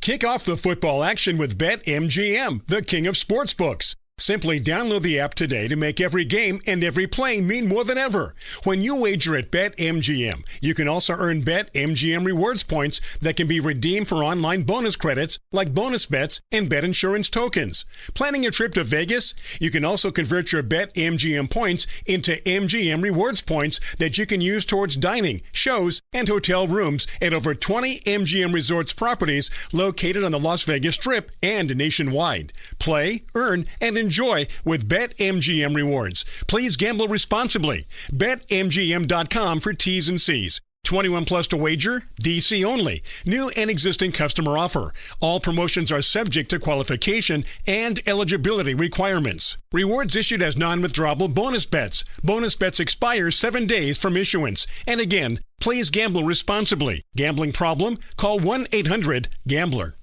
Kick off the football action with BetMGM, the king of sportsbooks. Simply download the app today to make every game and every play mean more than ever. When you wager at BetMGM, you can also earn BetMGM rewards points that can be redeemed for online bonus credits like bonus bets and bet insurance tokens. Planning a trip to Vegas? You can also convert your BetMGM points into MGM rewards points that you can use towards dining, shows, and hotel rooms at over 20 MGM Resorts properties located on the Las Vegas Strip and nationwide. Play, earn, and enjoy with BetMGM rewards. Please gamble responsibly. BetMGM.com for T's and C's. 21 plus to wager, DC only. New and existing customer offer. All promotions are subject to qualification and eligibility requirements. Rewards issued as non-withdrawable bonus bets. Bonus bets expire 7 days from issuance. And again, please gamble responsibly. Gambling problem? Call 1-800-GAMBLER.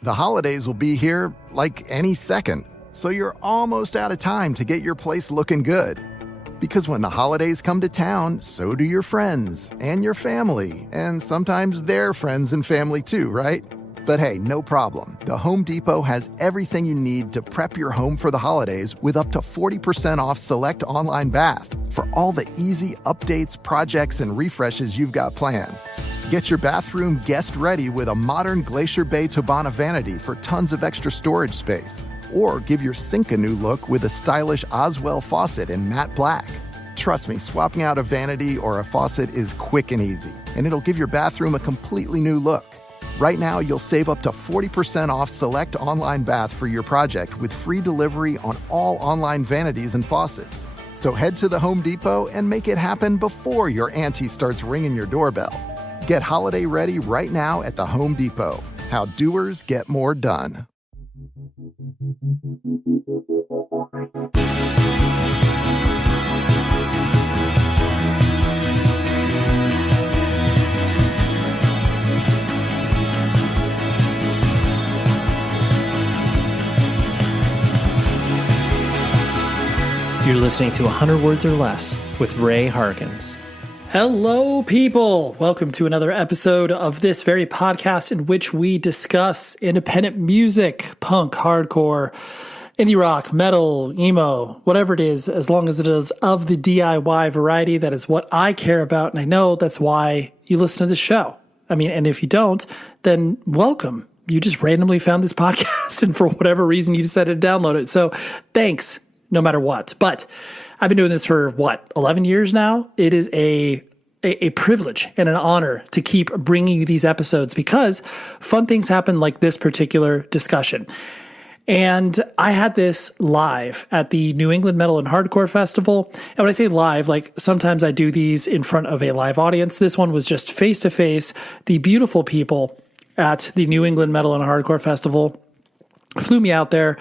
The holidays will be here like any second. So you're almost out of time to get your place looking good. Because when the holidays come to town, so do your friends and your family, and sometimes their friends and family too, right? But hey, no problem. The Home Depot has everything you need to prep your home for the holidays with up to 40% off select online bath for all the easy updates, projects, and refreshes you've got planned. Get your bathroom guest ready with a modern Glacier Bay Tobana vanity for tons of extra storage space. Or give your sink a new look with a stylish Oswell faucet in matte black. Trust me, swapping out a vanity or a faucet is quick and easy, and it'll give your bathroom a completely new look. Right now, you'll save up to 40% off select online bath for your project with free delivery on all online vanities and faucets. So head to the Home Depot and make it happen before your auntie starts ringing your doorbell. Get holiday ready right now at the Home Depot. How doers get more done. You're listening to 100 Words or Less with Ray Harkins. Hello, people. Welcome to another episode of this very podcast in which we discuss independent music, punk, hardcore, indie rock, metal, emo, whatever it is, as long as it is of the DIY variety. That is what I care about, and I know that's why you listen to this show. I mean, and if you don't, then welcome. You just randomly found this podcast, and for whatever reason, you decided to download it. So thanks, no matter what. But I've been doing this for, 11 years now? It is a privilege and an honor to keep bringing you these episodes because fun things happen like this particular discussion. And I had this live at the New England Metal and Hardcore Festival. And when I say live, like sometimes I do these in front of a live audience. This one was just face-to-face. The beautiful people at the New England Metal and Hardcore Festival flew me out there,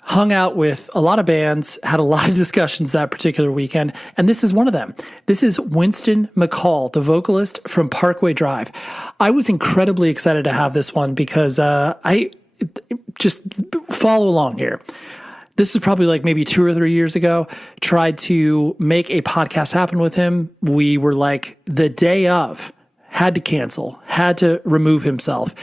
hung out with a lot of bands, had a lot of discussions that particular weekend, and this is one of them. This is Winston McCall, the vocalist from Parkway Drive. I was incredibly excited to have this one because I just follow along here. This was probably like maybe 2 or 3 years ago. Tried to make a podcast happen with him. We were like the day of. Had to cancel, had to remove himself,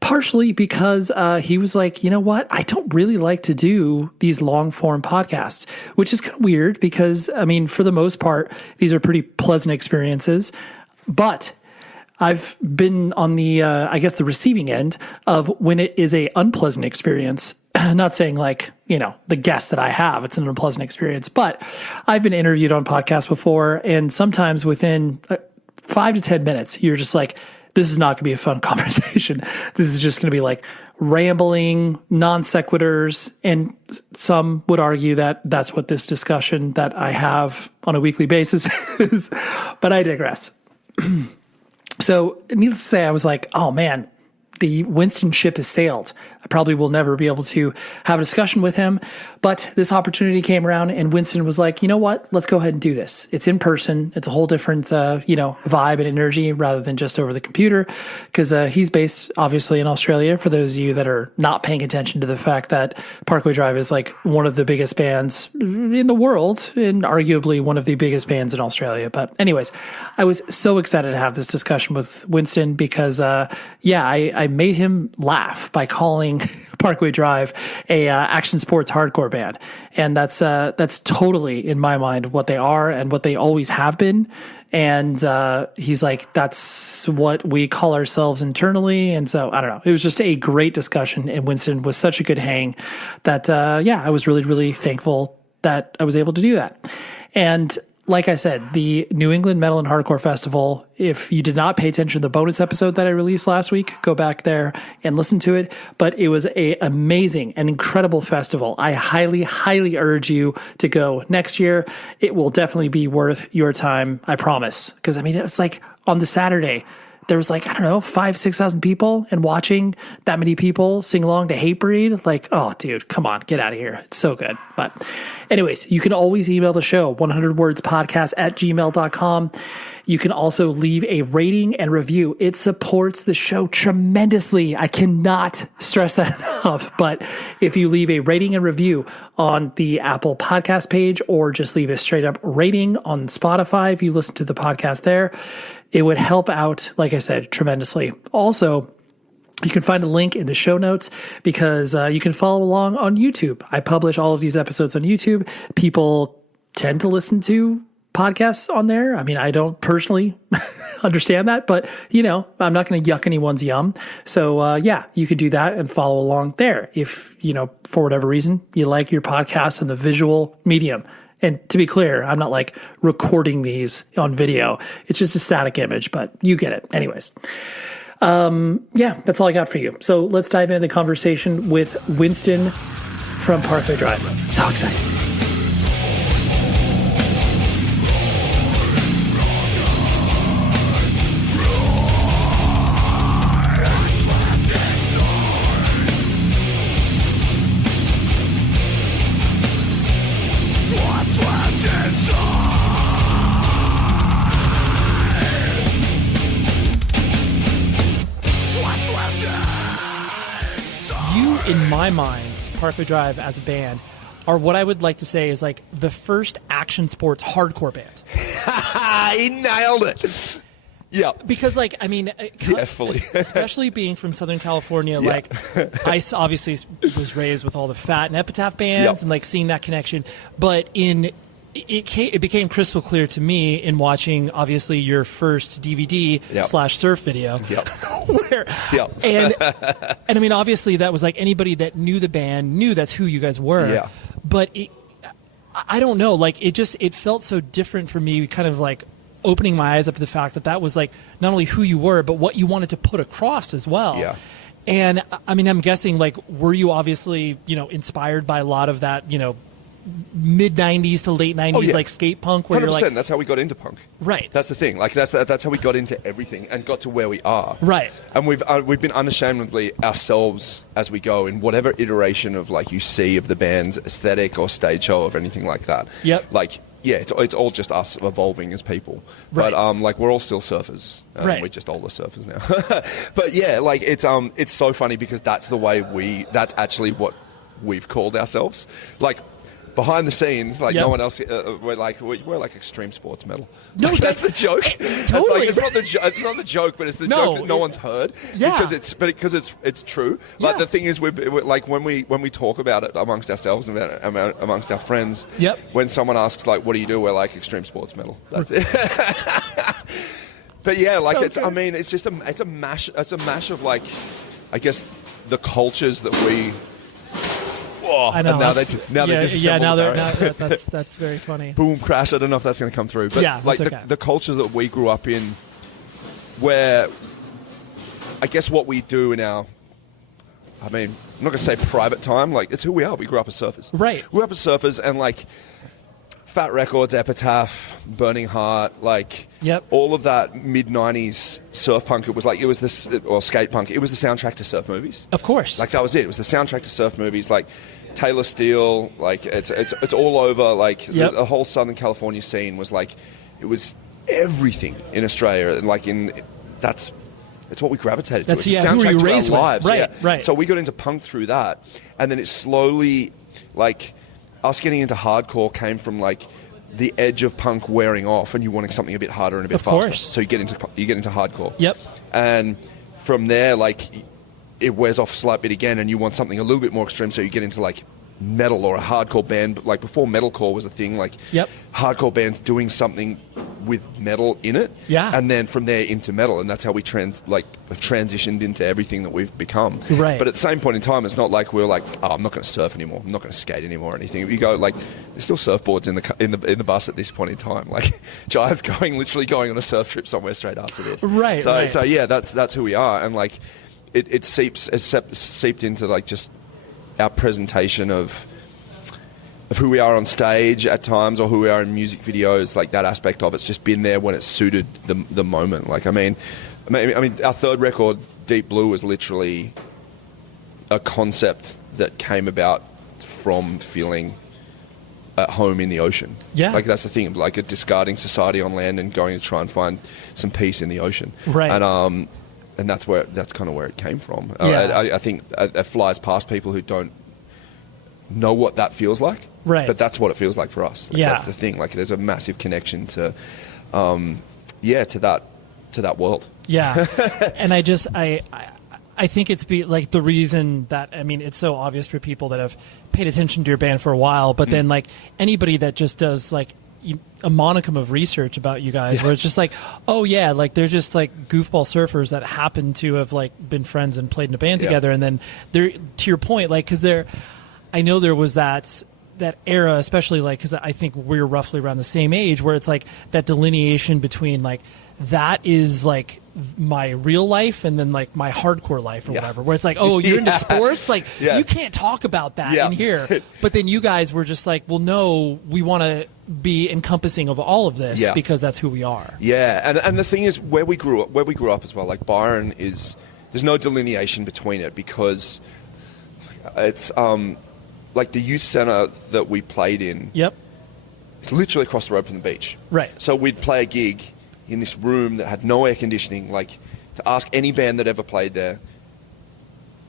partially because he was like, you know what? I don't really like to do these long form podcasts, which is kind of weird because, I mean, for the most part, these are pretty pleasant experiences. But I've been on the, the receiving end of when it is a unpleasant experience. Not saying like, the guest that I have, it's an unpleasant experience, but I've been interviewed on podcasts before, and sometimes within 5 to 10 minutes, you're just like, this is not going to be a fun conversation. This is just going to be like rambling, non sequiturs. And some would argue that that's what this discussion that I have on a weekly basis is. But I digress. So needless to say, I was like, oh man, the Winston ship has sailed. I probably will never be able to have a discussion with him, but this opportunity came around and Winston was like, you know what, let's go ahead and do this. It's in person. It's a whole different, vibe and energy rather than just over the computer, because he's based obviously in Australia, for those of you that are not paying attention to the fact that Parkway Drive is like one of the biggest bands in the world and arguably one of the biggest bands in Australia. But anyways, I was so excited to have this discussion with Winston because, I made him laugh by calling Parkway Drive a action sports hardcore band. And that's totally, in my mind, what they are and what they always have been. And he's like, that's what we call ourselves internally. And so, I don't know. It was just a great discussion. And Winston was such a good hang that, I was really, really thankful that I was able to do that. And like I said, the New England Metal and Hardcore Festival, if you did not pay attention to the bonus episode that I released last week, go back there and listen to it. But it was an amazing and incredible festival. I highly, highly urge you to go next year. It will definitely be worth your time, I promise. Because, I mean, it's like on the Saturday, there was like, I don't know, 5,000-6,000 people, and watching that many people sing along to Hatebreed, like, oh, dude, come on, get out of here. It's so good. But anyways, you can always email the show, 100wordspodcast@gmail.com. You can also leave a rating and review. It supports the show tremendously. I cannot stress that enough. But if you leave a rating and review on the Apple Podcast page, or just leave a straight up rating on Spotify if you listen to the podcast there, it would help out, like I said, tremendously. Also, you can find a link in the show notes because you can follow along on YouTube. I publish all of these episodes on YouTube. People tend to listen to podcasts on there. I mean, I don't personally understand that, but, you know, I'm not going to yuck anyone's yum. So, you could do that and follow along there if, you know, for whatever reason, you like your podcast and the visual medium. And to be clear, I'm not like recording these on video. It's just a static image, but you get it. Anyways, that's all I got for you. So let's dive into the conversation with Winston from Parkway Drive. So excited. In my mind, Parkway Drive as a band are what I would like to say is like the first action sports hardcore band. He nailed it. Yeah. Because, like, I mean, fully. especially being from Southern California, like, I obviously was raised with all the Fat and Epitaph bands and, like, seeing that connection. But it became crystal clear to me in watching, obviously, your first DVD / surf video. And I mean, obviously, that was like anybody that knew the band knew that's who you guys were. Yeah. But I don't know, like, it felt so different for me, kind of like opening my eyes up to the fact that was like not only who you were, but what you wanted to put across as well. Yeah. And I mean, I'm guessing, like, were you obviously, you know, inspired by a lot of that, you know, mid 90s to late 90s, like skate punk, where 100%, you're like, that's how we got into punk. Right. That's the thing. Like, that's how we got into everything and got to where we are. Right. And we've been unashamedly ourselves as we go in whatever iteration of, like, you see of the band's aesthetic or stage show or anything like that. Yep. Like, yeah, it's all just us evolving as people. Right. But like, we're all still surfers. Right. We're just older surfers now. But yeah, like, it's so funny because that's the way that's actually what we've called ourselves. Like, behind the scenes, like, no one else, we're like extreme sports metal. No, that's the joke. Totally. It's not the joke, but it's the joke that no one's heard. Yeah. Because it's true. Like, the thing is, we're like, when we talk about it amongst ourselves and amongst our friends. Yep. When someone asks, like, what do you do? We're like, extreme sports metal. That's it. But yeah, like, so I mean, it's just a mash. It's a mash of, like, I guess, the cultures that we. Oh, I know. Now they just that's very funny. Boom, crash. I don't know if that's going to come through, but like, okay. the cultures that we grew up in, where I guess what we do in our, I mean, I'm not going to say private time. Like, it's who we are. We grew up as surfers. Right. We grew up as surfers, and, like, Fat Records, Epitaph, Burning Heart, like, all of that mid-90s surf punk, or skate punk, it was the soundtrack to surf movies. Of course. Like, that was it. It was the soundtrack to surf movies. Like, Taylor Steele, like, it's all over. Like, the whole Southern California scene was, like, it was everything in Australia. And, like, it's what we gravitated to. It's the soundtrack who were you raised to our lives. Right, right. So we got into punk through that. And then it slowly, like, us getting into hardcore came from, like, the edge of punk wearing off, and you wanting something a bit harder and a bit faster. So you get into hardcore. Yep. And from there, like, it wears off a slight bit again, and you want something a little bit more extreme, so you get into like metal or a hardcore band. But like before metalcore was a thing, like hardcore bands doing something with metal in it, and then from there into metal, and that's how we transitioned into everything that we've become. Right. But at the same point in time, it's not like we're like, oh, I'm not going to surf anymore, I'm not going to skate anymore or anything. You go like, there's still surfboards in the bus at this point in time. Like Jai's literally going on a surf trip somewhere straight after this. Right. So yeah, that's who we are, and like it seeped into like just our presentation of who we are on stage at times, or who we are in music videos. Like that aspect of it's just been there when it suited the moment. Like I mean, our third record, Deep Blue, was literally a concept that came about from feeling at home in the ocean. Yeah, like that's the thing, like a discarding society on land and going to try and find some peace in the ocean. Right, and that's kind of where it came from. I think it flies past people who don't know what that feels like. Right. But that's what it feels like for us. Like, that's the thing. Like there's a massive connection to that world. Yeah. And I think it's like the reason that, I mean, it's so obvious for people that have paid attention to your band for a while, but then like anybody that just does like a monicum of research about you guys, where it's just like, oh yeah, like they're just like goofball surfers that happen to have like been friends and played in a band together, and then they're, to your point, like because I know there was that era, especially like because I think we're roughly around the same age, where it's like that delineation between like that is like my real life and then like my hardcore life or whatever, where it's like, oh, you're into sports, like you can't talk about that in here. But then you guys were just like, well, no, we want to be encompassing of all of this because that's who we are. Yeah, and the thing is, where we grew up as well, like Byron is, there's no delineation between it, because it's like the youth center that we played in. Yep. It's literally across the road from the beach. Right. So we'd play a gig in this room that had no air conditioning. Like, to ask any band that ever played there,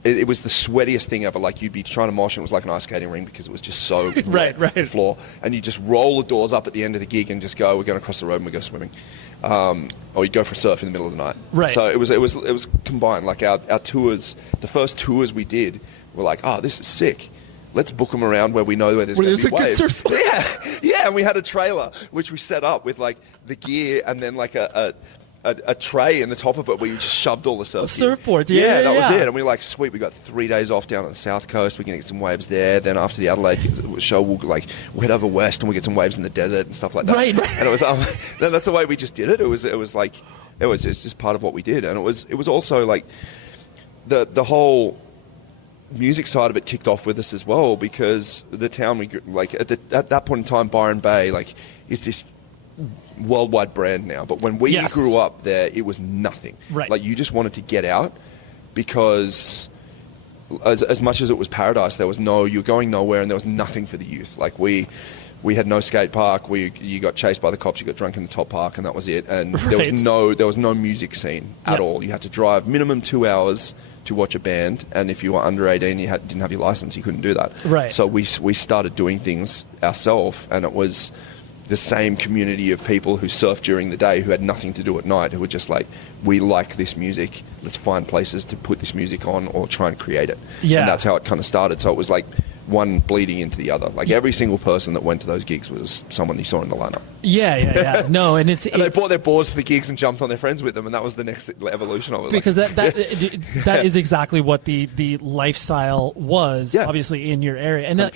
it was the sweatiest thing ever. Like, you'd be trying to mosh, and it was like an ice skating ring because it was just so right. The floor. And you just roll the doors up at the end of the gig and just go, we're going to cross the road and we go swimming. Or you'd go for a surf in the middle of the night. Right. So it was combined. Like our tours, the first tours we did, were like, oh, this is sick. Let's book them around where we know where there's going to be waves. Yeah, and we had a trailer which we set up with like the gear and then like a tray in the top of it where you just shoved all the surfboards. That was it. And we were like, sweet, we got 3 days off down on the south coast. We can get some waves there. Then after the Adelaide show, we'll head over west and we'll get some waves in the desert and stuff like that. Right. And it was that's the way we just did it. It was just part of what we did, and it was also like the whole music side of it kicked off with us as well, because the town we like at that point in time, Byron Bay, like, is this worldwide brand now. But when we grew up there, it was nothing. Right. Like, you just wanted to get out, because as much as it was paradise, you're going nowhere, and there was nothing for the youth. Like, we had no skate park. You got chased by the cops. You got drunk in the top park, and that was it. And there was no music scene at all. You had to drive minimum 2 hours to watch a band, and if you were under 18, you didn't have your license, you couldn't do that. Right. So we started doing things ourselves, and it was the same community of people who surfed during the day, who had nothing to do at night, who were just like, we like this music, let's find places to put this music on or try and create it. Yeah. And that's how it kind of started. So it was like one bleeding into the other. Like, every single person that went to those gigs was someone you saw in the lineup. Yeah. No, and they bought their boards for the gigs and jumped on their friends with them, and that was the next evolution of it. Because that is exactly what the lifestyle was, obviously, in your area. And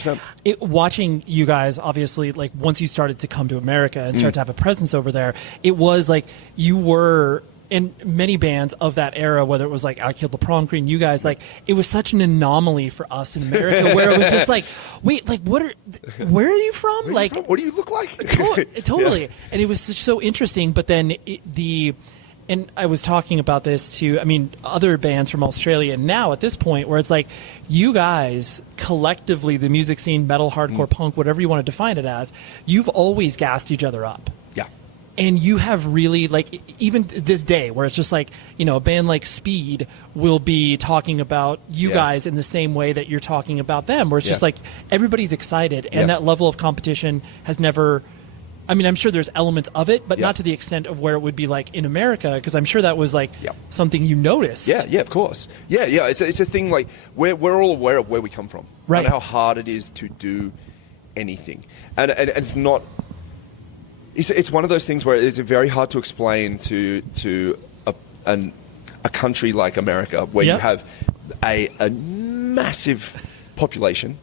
watching you guys, obviously, like, once you started to come to America and start to have a presence over there, it was like you were. And many bands of that era, whether it was like I Killed the Prom Queen, you guys, like, it was such an anomaly for us in America, where it was just like, wait, like, where are you from? Like, what do you look like? Totally. And it was so interesting. But then and I was talking about this to, other bands from Australia now at this point, where it's like, you guys collectively, the music scene, metal, hardcore, punk, whatever you want to define it as, you've always gassed each other up. Yeah. And you have really, like, even this day, where it's just like, a band like Speed will be talking about you guys in the same way that you're talking about them, where it's just like everybody's excited, and that level of competition has never I mean, I'm sure there's elements of it, but not to the extent of where it would be like in America, because I'm sure that was like something you noticed. Yeah, of course. Yeah. It's a thing like we're all aware of where we come from, right? And how hard it is to do anything, and it's not. It's one of those things where it's very hard to explain to a country like America, where you have a massive population,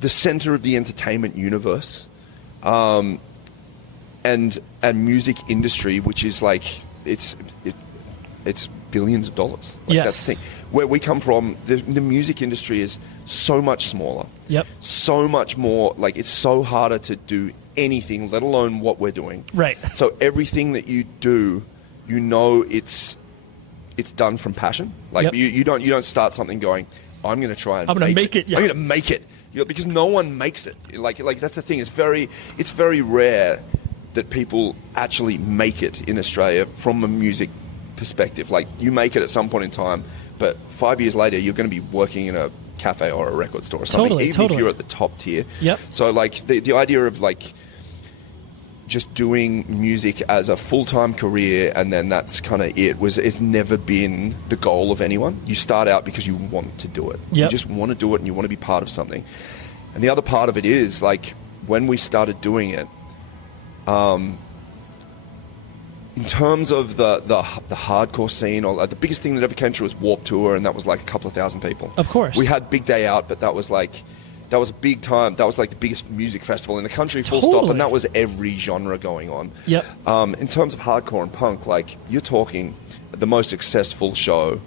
the center of the entertainment universe, and music industry, which is like it's billions of dollars. Like, that's the thing. Where we come from, the music industry is so much smaller. So much more, like, it's so harder to do anything, let alone what we're doing. Right. So everything that you do, you know, it's done from passion. Like you don't start something going, I'm going to try and make it. I'm going to make it. Because no one makes it. Like that's the thing. It's very rare that people actually make it in Australia from a music perspective. Like, you make it at some point in time, but 5 years later, you're going to be working in a cafe or a record store or something, even if you're at the top tier. So like the idea of like just doing music as a full-time career and then that's kind of it's never been the goal of anyone. You start out because you want to do it. You just want to do it and you want to be part of something. And the other part of it is, like, when we started doing it, in terms of the hardcore scene, or the biggest thing that ever came through was Warped Tour, and that was like a couple of thousand people. Of course. We had Big Day Out, but that was a big time. That was like the biggest music festival in the country, full stop, and that was every genre going on. In terms of hardcore and punk, like, you're talking the most successful show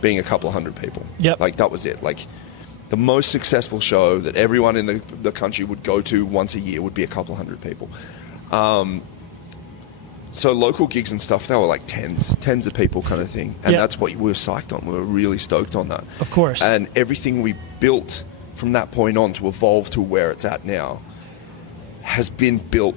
being a couple of hundred people. Like, that was it. Like, the most successful show that everyone in the country would go to once a year would be a couple of hundred people. So local gigs and stuff, they were like tens of people kind of thing. And that's what we were psyched on. We were really stoked on that. Of course. And everything we built from that point on to evolve to where it's at now has been built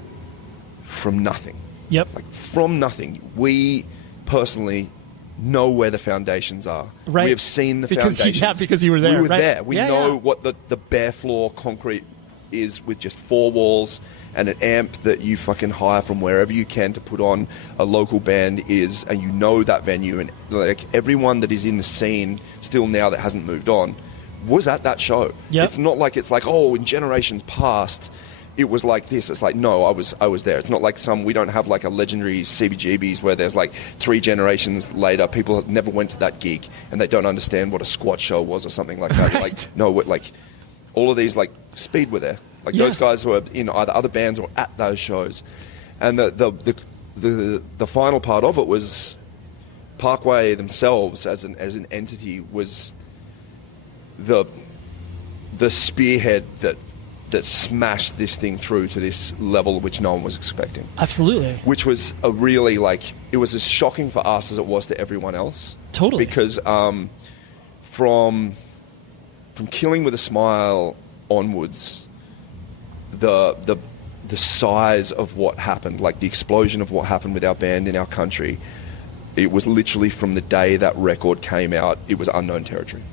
from nothing. Like, from nothing. We personally know where the foundations are. Right. We have seen the foundations. Because you were there. We were there. We know what the bare floor concrete is, with just 4 walls and an amp that you fucking hire from wherever you can to put on a local band is, and you know that venue, and like everyone that is in the scene still now that hasn't moved on was at that show. It's not like it's like, oh, in generations past it was like this. It's like, no, I was there. It's not like we don't have like a legendary CBGBs where there's like 3 generations later people never went to that gig and they don't understand what a squat show was or something like that. Like, no, like all of these, like, Speed were there. Like, those guys were in either other bands or at those shows. And the final part of it was Parkway themselves as an entity was the spearhead that smashed this thing through to this level which no one was expecting. Absolutely. Which was a really, like, it was as shocking for us as it was to everyone else. Totally. Because from Killing with a Smile onwards, the size of what happened, like the explosion of what happened with our band in our country, it was literally from the day that record came out, it was unknown territory.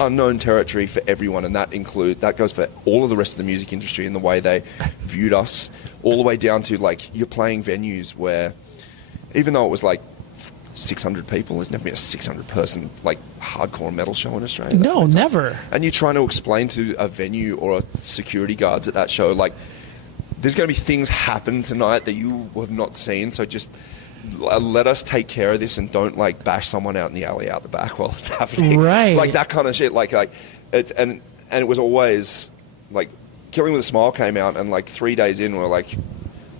Unknown territory for everyone, and that goes for all of the rest of the music industry and the way they viewed us, all the way down to, like, you're playing venues where, even though it was like 600 people, there's never been a 600 person like hardcore metal show in Australia. No, never. And you're trying to explain to a venue or a security guards at that show, like, there's going to be things happen tonight that you have not seen, so just let us take care of this and don't, like, bash someone out in the alley out the back while it's happening. Right. Like, that kind of shit. Like and it was always like Killing with a Smile came out, and like 3 days in we're like,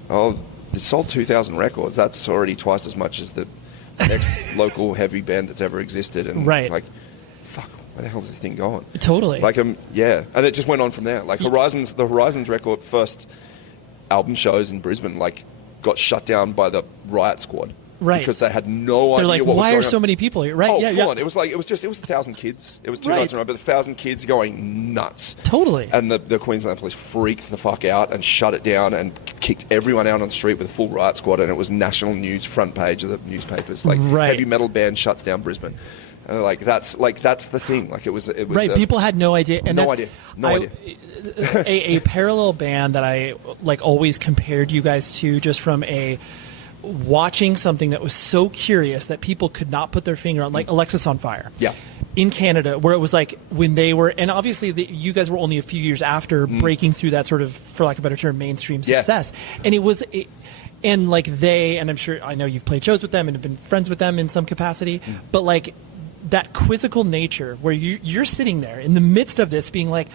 oh, it sold 2,000 records. That's already twice as much as the next local heavy band that's ever existed. And like, fuck, where the hell is this thing going? Totally. Like, and it just went on from there. Like, the Horizons record first album shows in Brisbane, like, got shut down by the riot squad. Right. Because they had no idea like, what was going on. why are so many people here? Right. Oh, full on. It was 1,000 kids. It was 2 nights in a row, but 1,000 kids going nuts. Totally. And the Queensland police freaked the fuck out and shut it down and kicked everyone out on the street with a full riot squad, and it was national news, front page of the newspapers. Like, heavy metal band shuts down Brisbane. Like that's the thing. Like it was right. People had no idea. And no idea. A parallel band that I like always compared you guys to, just from watching something that was so curious that people could not put their finger on, like Alexis on Fire. Yeah. In Canada, where it was like when they were, and obviously you guys were only a few years after breaking through that sort of, for lack of a better term, mainstream success. And it was, and like and I'm sure, I know you've played shows with them and have been friends with them in some capacity, but like that quizzical nature where you're sitting there in the midst of this being like,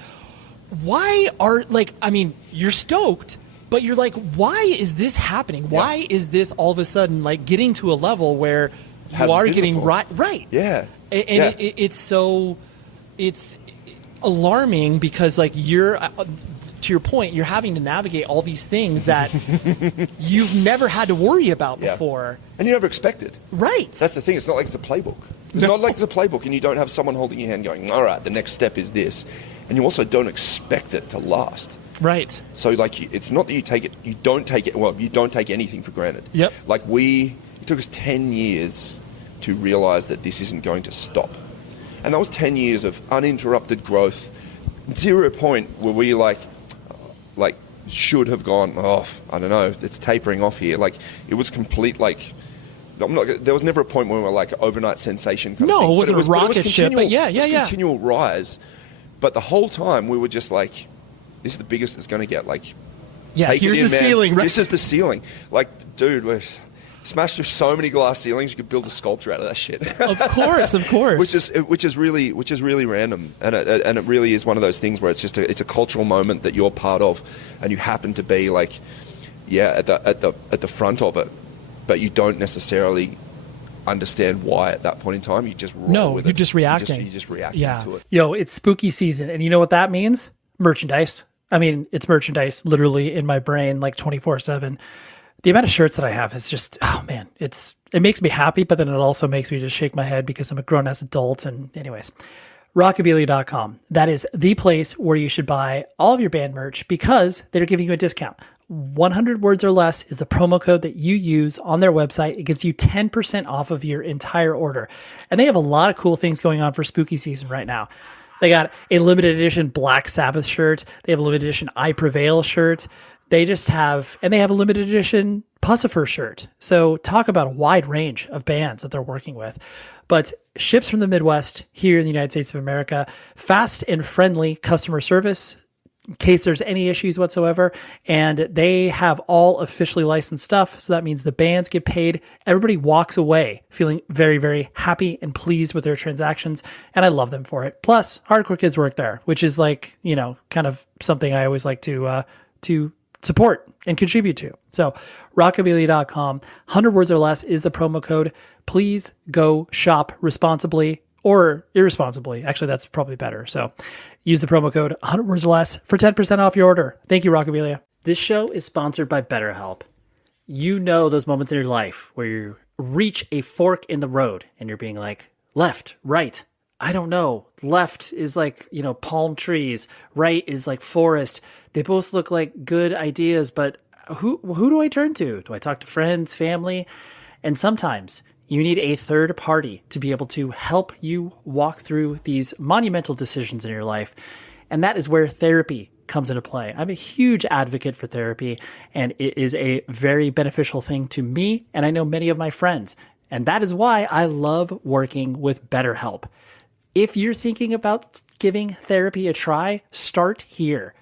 why are, like, I mean, you're stoked, but you're like, why is this happening? Why is this all of a sudden like getting to a level where you are getting right? Yeah. And it's alarming because like you're, to your point, you're having to navigate all these things that you've never had to worry about before. And you never expected. Right. That's the thing. It's not like it's a playbook. It's not like it's a playbook and you don't have someone holding your hand going, all right, the next step is this. And you also don't expect it to last. Right. So like it's not that you take it, you don't take anything for granted. Yep. Like it took us 10 years to realize that this isn't going to stop. And that was 10 years of uninterrupted growth. 0 point where we like should have gone, I don't know, it's tapering off here. Like it was complete, like, there was never a point where we were like overnight sensation kind of thing. No, it wasn't a rocket ship, but yeah. Continual rise. But the whole time we were just like, this is the biggest it's going to get. Like, here's the ceiling. Right? This is the ceiling. Like, dude, we're smashed through so many glass ceilings. You could build a sculpture out of that shit. Of course. which is really random, and it really is one of those things where it's just it's a cultural moment that you're part of, and you happen to be like, at the front of it, but you don't necessarily understand why at that point in time. You just roll with it. You're just reacting. You're just reacting to it. Yo, it's spooky season, and you know what that means? Merchandise. I mean, it's merchandise literally in my brain, like 24/7. The amount of shirts that I have is just, oh man, it makes me happy, but then it also makes me just shake my head because I'm a grown-ass adult. And anyways, rockabilia.com. That is the place where you should buy all of your band merch because they're giving you a discount. 100 words or less is the promo code that you use on their website. It gives you 10% off of your entire order. And they have a lot of cool things going on for spooky season right now. They got a limited edition Black Sabbath shirt. They have a limited edition I Prevail shirt. They have a limited edition Pussifer shirt. So talk about a wide range of bands that they're working with. But ships from the Midwest here in the United States of America, fast and friendly customer service in case there's any issues whatsoever. And they have all officially licensed stuff. So that means the bands get paid. Everybody walks away feeling very, very happy and pleased with their transactions. And I love them for it. Plus, hardcore kids work there, which is like, kind of something I always like to support and contribute to. So rockabilia.com, 100 words or less is the promo code. Please go shop responsibly or irresponsibly. Actually, that's probably better. So use the promo code 100 words or less for 10% off your order. Thank you, Rockabilia. This show is sponsored by BetterHelp. You know those moments in your life where you reach a fork in the road and you're being like, left, right, I don't know. Left is like, palm trees. Right is like forest. They both look like good ideas, but who do I turn to? Do I talk to friends, family? And sometimes you need a third party to be able to help you walk through these monumental decisions in your life. And that is where therapy comes into play. I'm a huge advocate for therapy, and it is a very beneficial thing to me, and I know many of my friends. And that is why I love working with BetterHelp. If you're thinking about giving therapy a try, start here.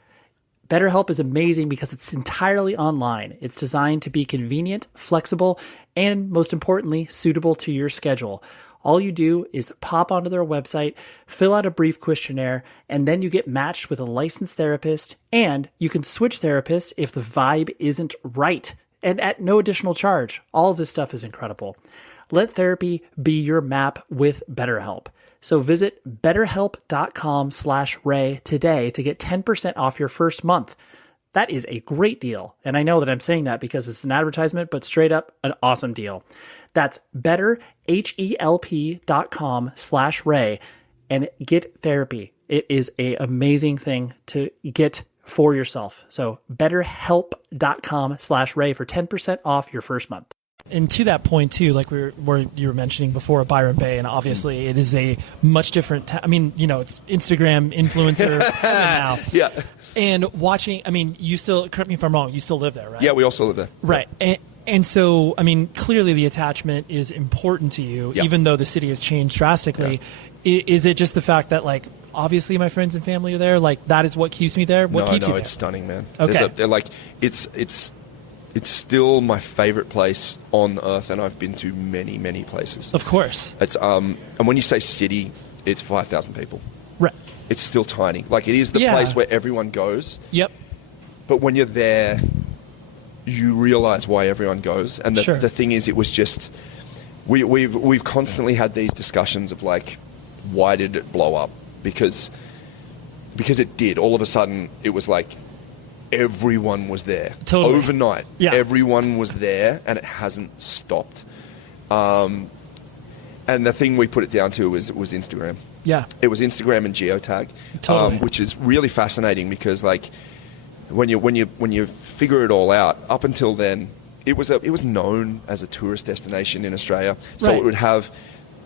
BetterHelp is amazing because it's entirely online. It's designed to be convenient, flexible, and most importantly, suitable to your schedule. All you do is pop onto their website, fill out a brief questionnaire, and then you get matched with a licensed therapist, and you can switch therapists if the vibe isn't right, and at no additional charge. All of this stuff is incredible. Let therapy be your map with BetterHelp. So visit betterhelp.com/Ray today to get 10% off your first month. That is a great deal. And I know that I'm saying that because it's an advertisement, but straight up an awesome deal. That's betterhelp.com/Ray and get therapy. It is an amazing thing to get for yourself. So betterhelp.com/Ray for 10% off your first month. And to that point too, like you were mentioning before, Byron Bay, and obviously it is a much different. I mean, it's Instagram influencer now. Yeah. And watching, I mean, you still, correct me if I'm wrong, you still live there, right? Yeah, we also live there. Right. And so, I mean, clearly the attachment is important to you, even though the city has changed drastically. Yeah. Is it just the fact that, like, obviously my friends and family are there, like, that is what keeps me there? What keeps you there? It's stunning, man. Okay. It's still my favorite place on earth, and I've been to many, many places. Of course. It's and when you say city, it's 5,000 people. Right. It's still tiny. Like, it is the place where everyone goes. Yep. But when you're there, you realize why everyone goes. And the thing is, it was just we've constantly had these discussions of, like, why did it blow up? Because it did. All of a sudden, it was like everyone was there. Totally. Overnight. Yeah. Everyone was there, and it hasn't stopped. And the thing we put it down to was Instagram. Yeah. It was Instagram and geotag, which is really fascinating because, like, when you figure it all out, up until then, it was known as a tourist destination in Australia. So it would have,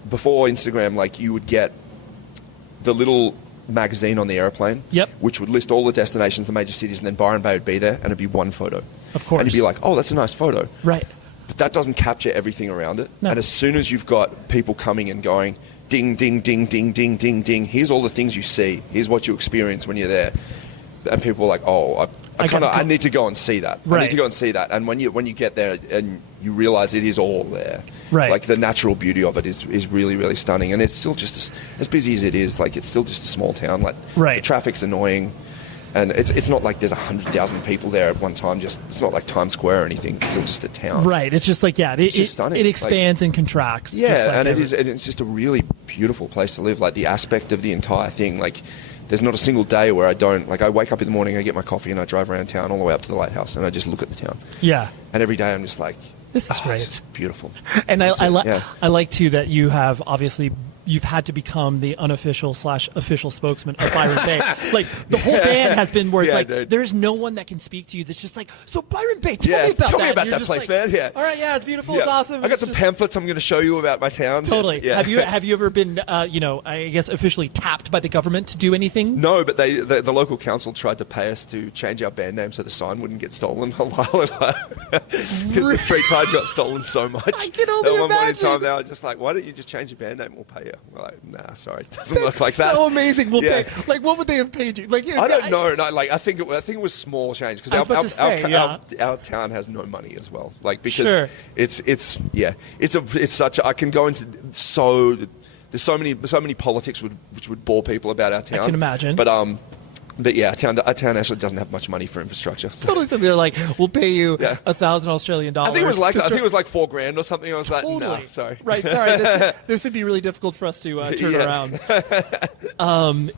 before Instagram, like, you would get the little magazine on the airplane, which would list all the destinations, the major cities, and then Byron Bay would be there, and it'd be one photo. Of course. And you'd be like, oh, that's a nice photo. Right. But that doesn't capture everything around it. No. And as soon as you've got people coming and going, ding, ding, ding, ding, ding, ding, ding, here's all the things you see. Here's what you experience when you're there. And people are like, oh, I need to go and see that. Right. I need to go and see that. And when you get there and you realize it is all there, right. Like, the natural beauty of it is really, really stunning. And it's still just as busy as it is. Like, it's still just a small town. Like, right. The traffic's annoying. And it's not like there's 100,000 people there at one time. It's not like Times Square or anything. It's still just a town. Right. It's just like, it's just stunning. It expands and contracts. Yeah, and it's just a really beautiful place to live. Like, the aspect of the entire thing. Like, there's not a single day where I don't. Like, I wake up in the morning, I get my coffee, and I drive around town all the way up to the lighthouse, and I just look at the town. Yeah. And every day I'm just like, this is great. It's beautiful. And I like too that you have obviously. You've had to become the unofficial / official spokesman of Byron Bay. Like, the whole band has been where it's like, dude, there's no one that can speak to you that's just like, so Byron Bay, tell me about that place, like, man. Yeah. All right, yeah, it's beautiful, it's awesome. I got some pamphlets I'm going to show you about my town. Totally. Have you ever been, I guess, officially tapped by the government to do anything? No, but the local council tried to pay us to change our band name so the sign wouldn't get stolen a while ago. Because the street sign got stolen so much. I can only imagine. At one point in time, they were just like, why don't you just change your band name and we'll pay you? We're like, nah, sorry, it doesn't look like that. So amazing. We'll pay. Like, what would they have paid you? Like, I don't know. No, like, I think it was small change because our town has no money as well. Like, because it's such. I can go into there's so many politics which would bore people about our town. I can imagine. But yeah, our town actually doesn't have much money for infrastructure. So. Totally. So they're like, we'll pay you $1,000 Australian dollars. I think it was like $4,000 or something. I was like, no, sorry. Right, sorry. This would be really difficult for us to turn around.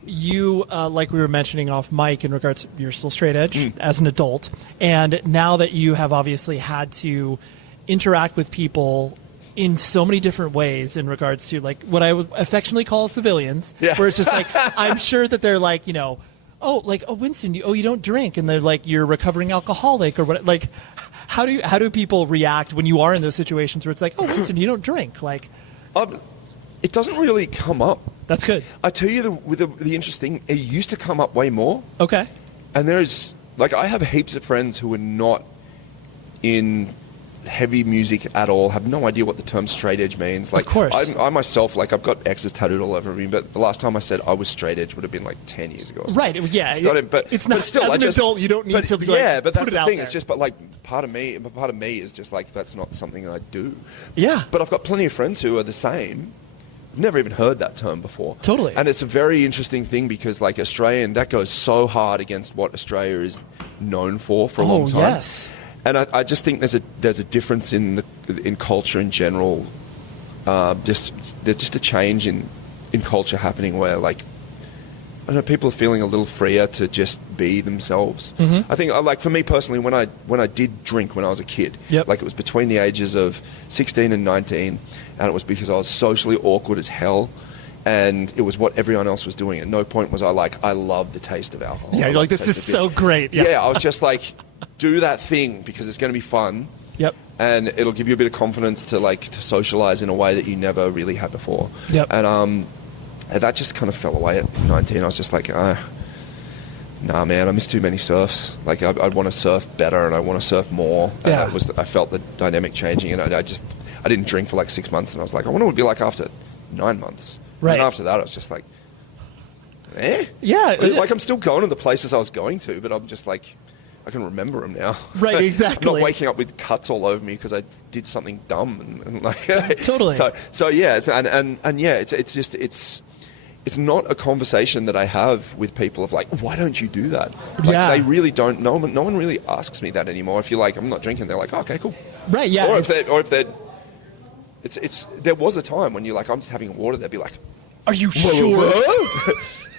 You, like we were mentioning off mic in regards to, you're still straight edge as an adult. And now that you have obviously had to interact with people in so many different ways in regards to, like, what I would affectionately call civilians, where it's just like, I'm sure that they're like, Winston, you don't drink, and they're like, you're a recovering alcoholic, or what? Like, how do people react when you are in those situations where it's like, oh, Winston, you don't drink? Like, it doesn't really come up. That's good. I tell you, the interesting, it used to come up way more. Okay. And there's, like, I have heaps of friends who are not in heavy music at all, have no idea what the term straight edge means. Like, of course. I myself, like, I've got X's tattooed all over me, but the last time I said I was straight edge would have been like 10 years ago. Right, yeah. It's not, still, as an adult, you don't need to go but that's put the it thing. out It's just, but like, part of me is just like, that's not something I do. Yeah. But I've got plenty of friends who are the same. Never even heard that term before. Totally. And it's a very interesting thing because, like, Australian, that goes so hard against what Australia is known for a long time. Yes. And I just think there's a difference in culture in general. There's just a change in culture happening where, like, I don't know, people are feeling a little freer to just be themselves. Mm-hmm. I think, like, for me personally, when I did drink when I was a kid, like, it was between the ages of 16 and 19, and it was because I was socially awkward as hell. And it was what everyone else was doing. At no point was I like, I love the taste of alcohol. Yeah, you're like, this is so great. Yeah, I was just like, do that thing because it's going to be fun. Yep. and it'll give you a bit of confidence to socialize in a way that you never really had before. Yep. And that just kind of fell away at 19. I was just like, nah, man, I miss too many surfs. Like, I want to surf better, and I want to surf more. Yeah. I felt the dynamic changing, and I didn't drink for like 6 months, and I was like, I wonder what it'd be like after 9 months. Right. And after that, I was just like, Yeah. Like, I'm still going to the places I was going to, but I'm just like, I can remember them now. Right, exactly. I'm not waking up with cuts all over me because I did something dumb and like Totally. So yeah, it's not a conversation that I have with people of like, why don't you do that? Like, Yeah. they really don't. No one really asks me that anymore. If you're like, I'm not drinking, they're like, oh, okay, cool. Right. Yeah. Or if they're, there was a time when you're like, I'm just having water. They'd be like, are you sure? Whoa.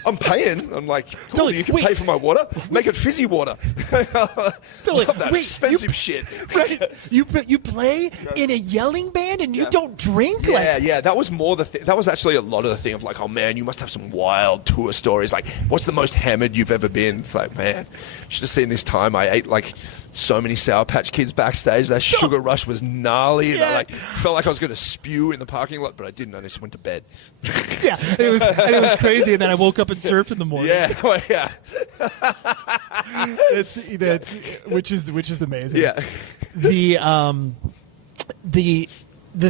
I'm paying. I'm like, cool, Totally. you can Wait. pay for my water? Make it fizzy water. Totally. Love that Wait, expensive shit. Right. You play in a yelling band and you don't drink? Yeah. That was more that was actually a lot of the thing of like, oh man, you must have some wild tour stories. Like, what's the most hammered you've ever been? It's like, man, you should have seen this time I ate like so many Sour Patch Kids backstage. That sugar rush was gnarly. And I felt like I was going to spew in the parking lot, but I didn't. I just went to bed. Yeah, it was crazy. And then I woke up and surfed in the morning. Yeah. That's which is amazing. Yeah. The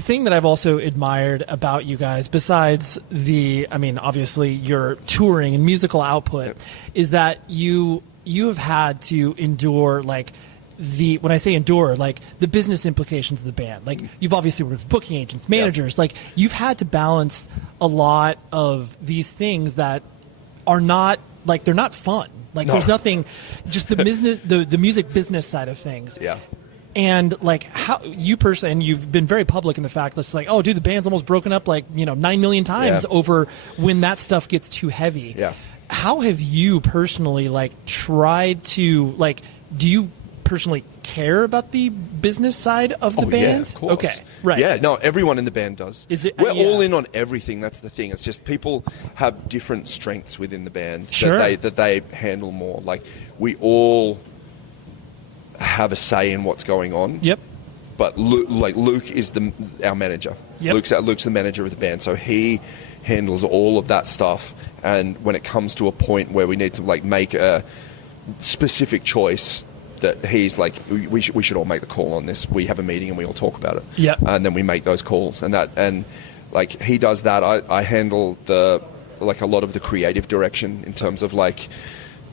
thing that I've also admired about you guys, besides obviously your touring and musical output, is that you have had to endure when I say endure, like the business implications of the band. Like, you've obviously worked with booking agents, managers. Like, you've had to balance a lot of these things that are not they're not fun. Like, there's nothing, just the business, the music business side of things. Yeah. And how you personally, and you've been very public in the fact that it's like, oh, dude, the band's almost broken up 9 million times over when that stuff gets too heavy. Yeah. How have you personally tried to do you personally care about the business side of the band? Yeah, of course. Okay, right. Yeah, no, everyone in the band does. We're Yeah. all in on everything. That's the thing. It's just people have different strengths within the band Sure. that they handle more. Like, we all have a say in what's going on. Yep. But Luke is our manager. Yep. Luke's the manager of the band, so he handles all of that stuff. And when it comes to a point where we need to make a specific choice, that he's like, we should all make the call on this. We have a meeting and we all talk about it. Yeah. And then we make those calls, and he does that. I handle a lot of the creative direction in terms of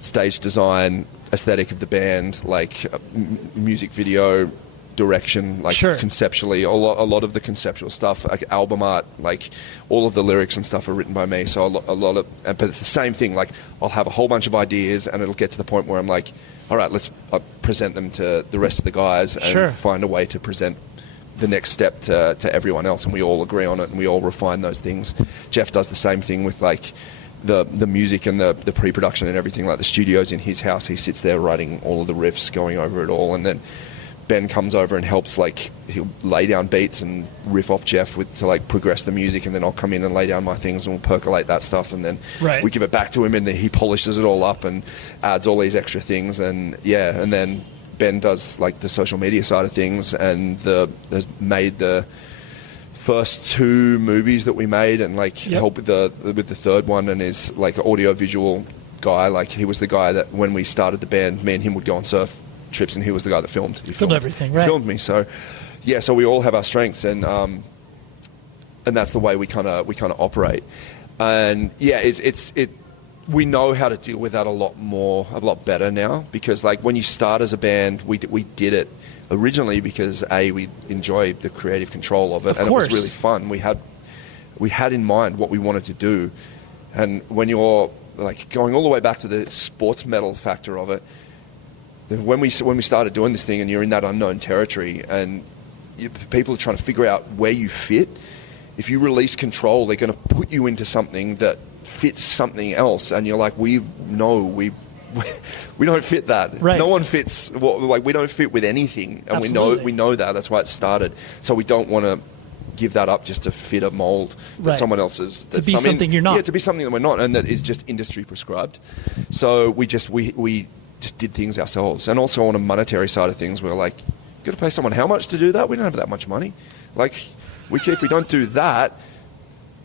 stage design, aesthetic of the band, music video direction, Sure. conceptually, a lot of the conceptual stuff, album art, all of the lyrics and stuff are written by me. So a lot of, but it's the same thing. I'll have a whole bunch of ideas, and it'll get to the point where I'm like, all right, let's present them to the rest of the guys and Sure. find a way to present the next step to everyone else, and we all agree on it, and we all refine those things. Jeff does the same thing with the music and the pre-production and everything. The studio's in his house, he sits there writing all of the riffs, going over it all, and then Ben comes over and helps, he'll lay down beats and riff off Jeff to progress the music, and then I'll come in and lay down my things and we'll percolate that stuff, and then Right. we give it back to him, and then he polishes it all up and adds all these extra things, and then Ben does the social media side of things, and has made the first 2 movies that we made, and help with the third one, and is an audio visual guy. He was the guy that when we started the band, me and him would go on surf trips, and he was the guy that filmed. He Filmed everything, right? Filmed me. So so we all have our strengths, and that's the way we kind of operate. And we know how to deal with that a lot better now, because when you start as a band, we did it originally because we enjoy the creative control of it, and course. it was really fun. We had in mind what we wanted to do, and when you're going all the way back to the sports medal factor of it, when we started doing this thing, and you're in that unknown territory, and people are trying to figure out where you fit. If you release control, they're going to put you into something that fits something else, and you're like, we don't fit that. Right. No one fits. We don't fit with anything, and Absolutely. we know that. That's why it started. So we don't want to give that up just to fit a mold that Right. someone else is. To be something you're not. Yeah, to be something that we're not, and that is just industry prescribed. So we just did things ourselves. And also on a monetary side of things, we're got to pay someone how much to do that? We don't have that much money. Like, if we don't do that,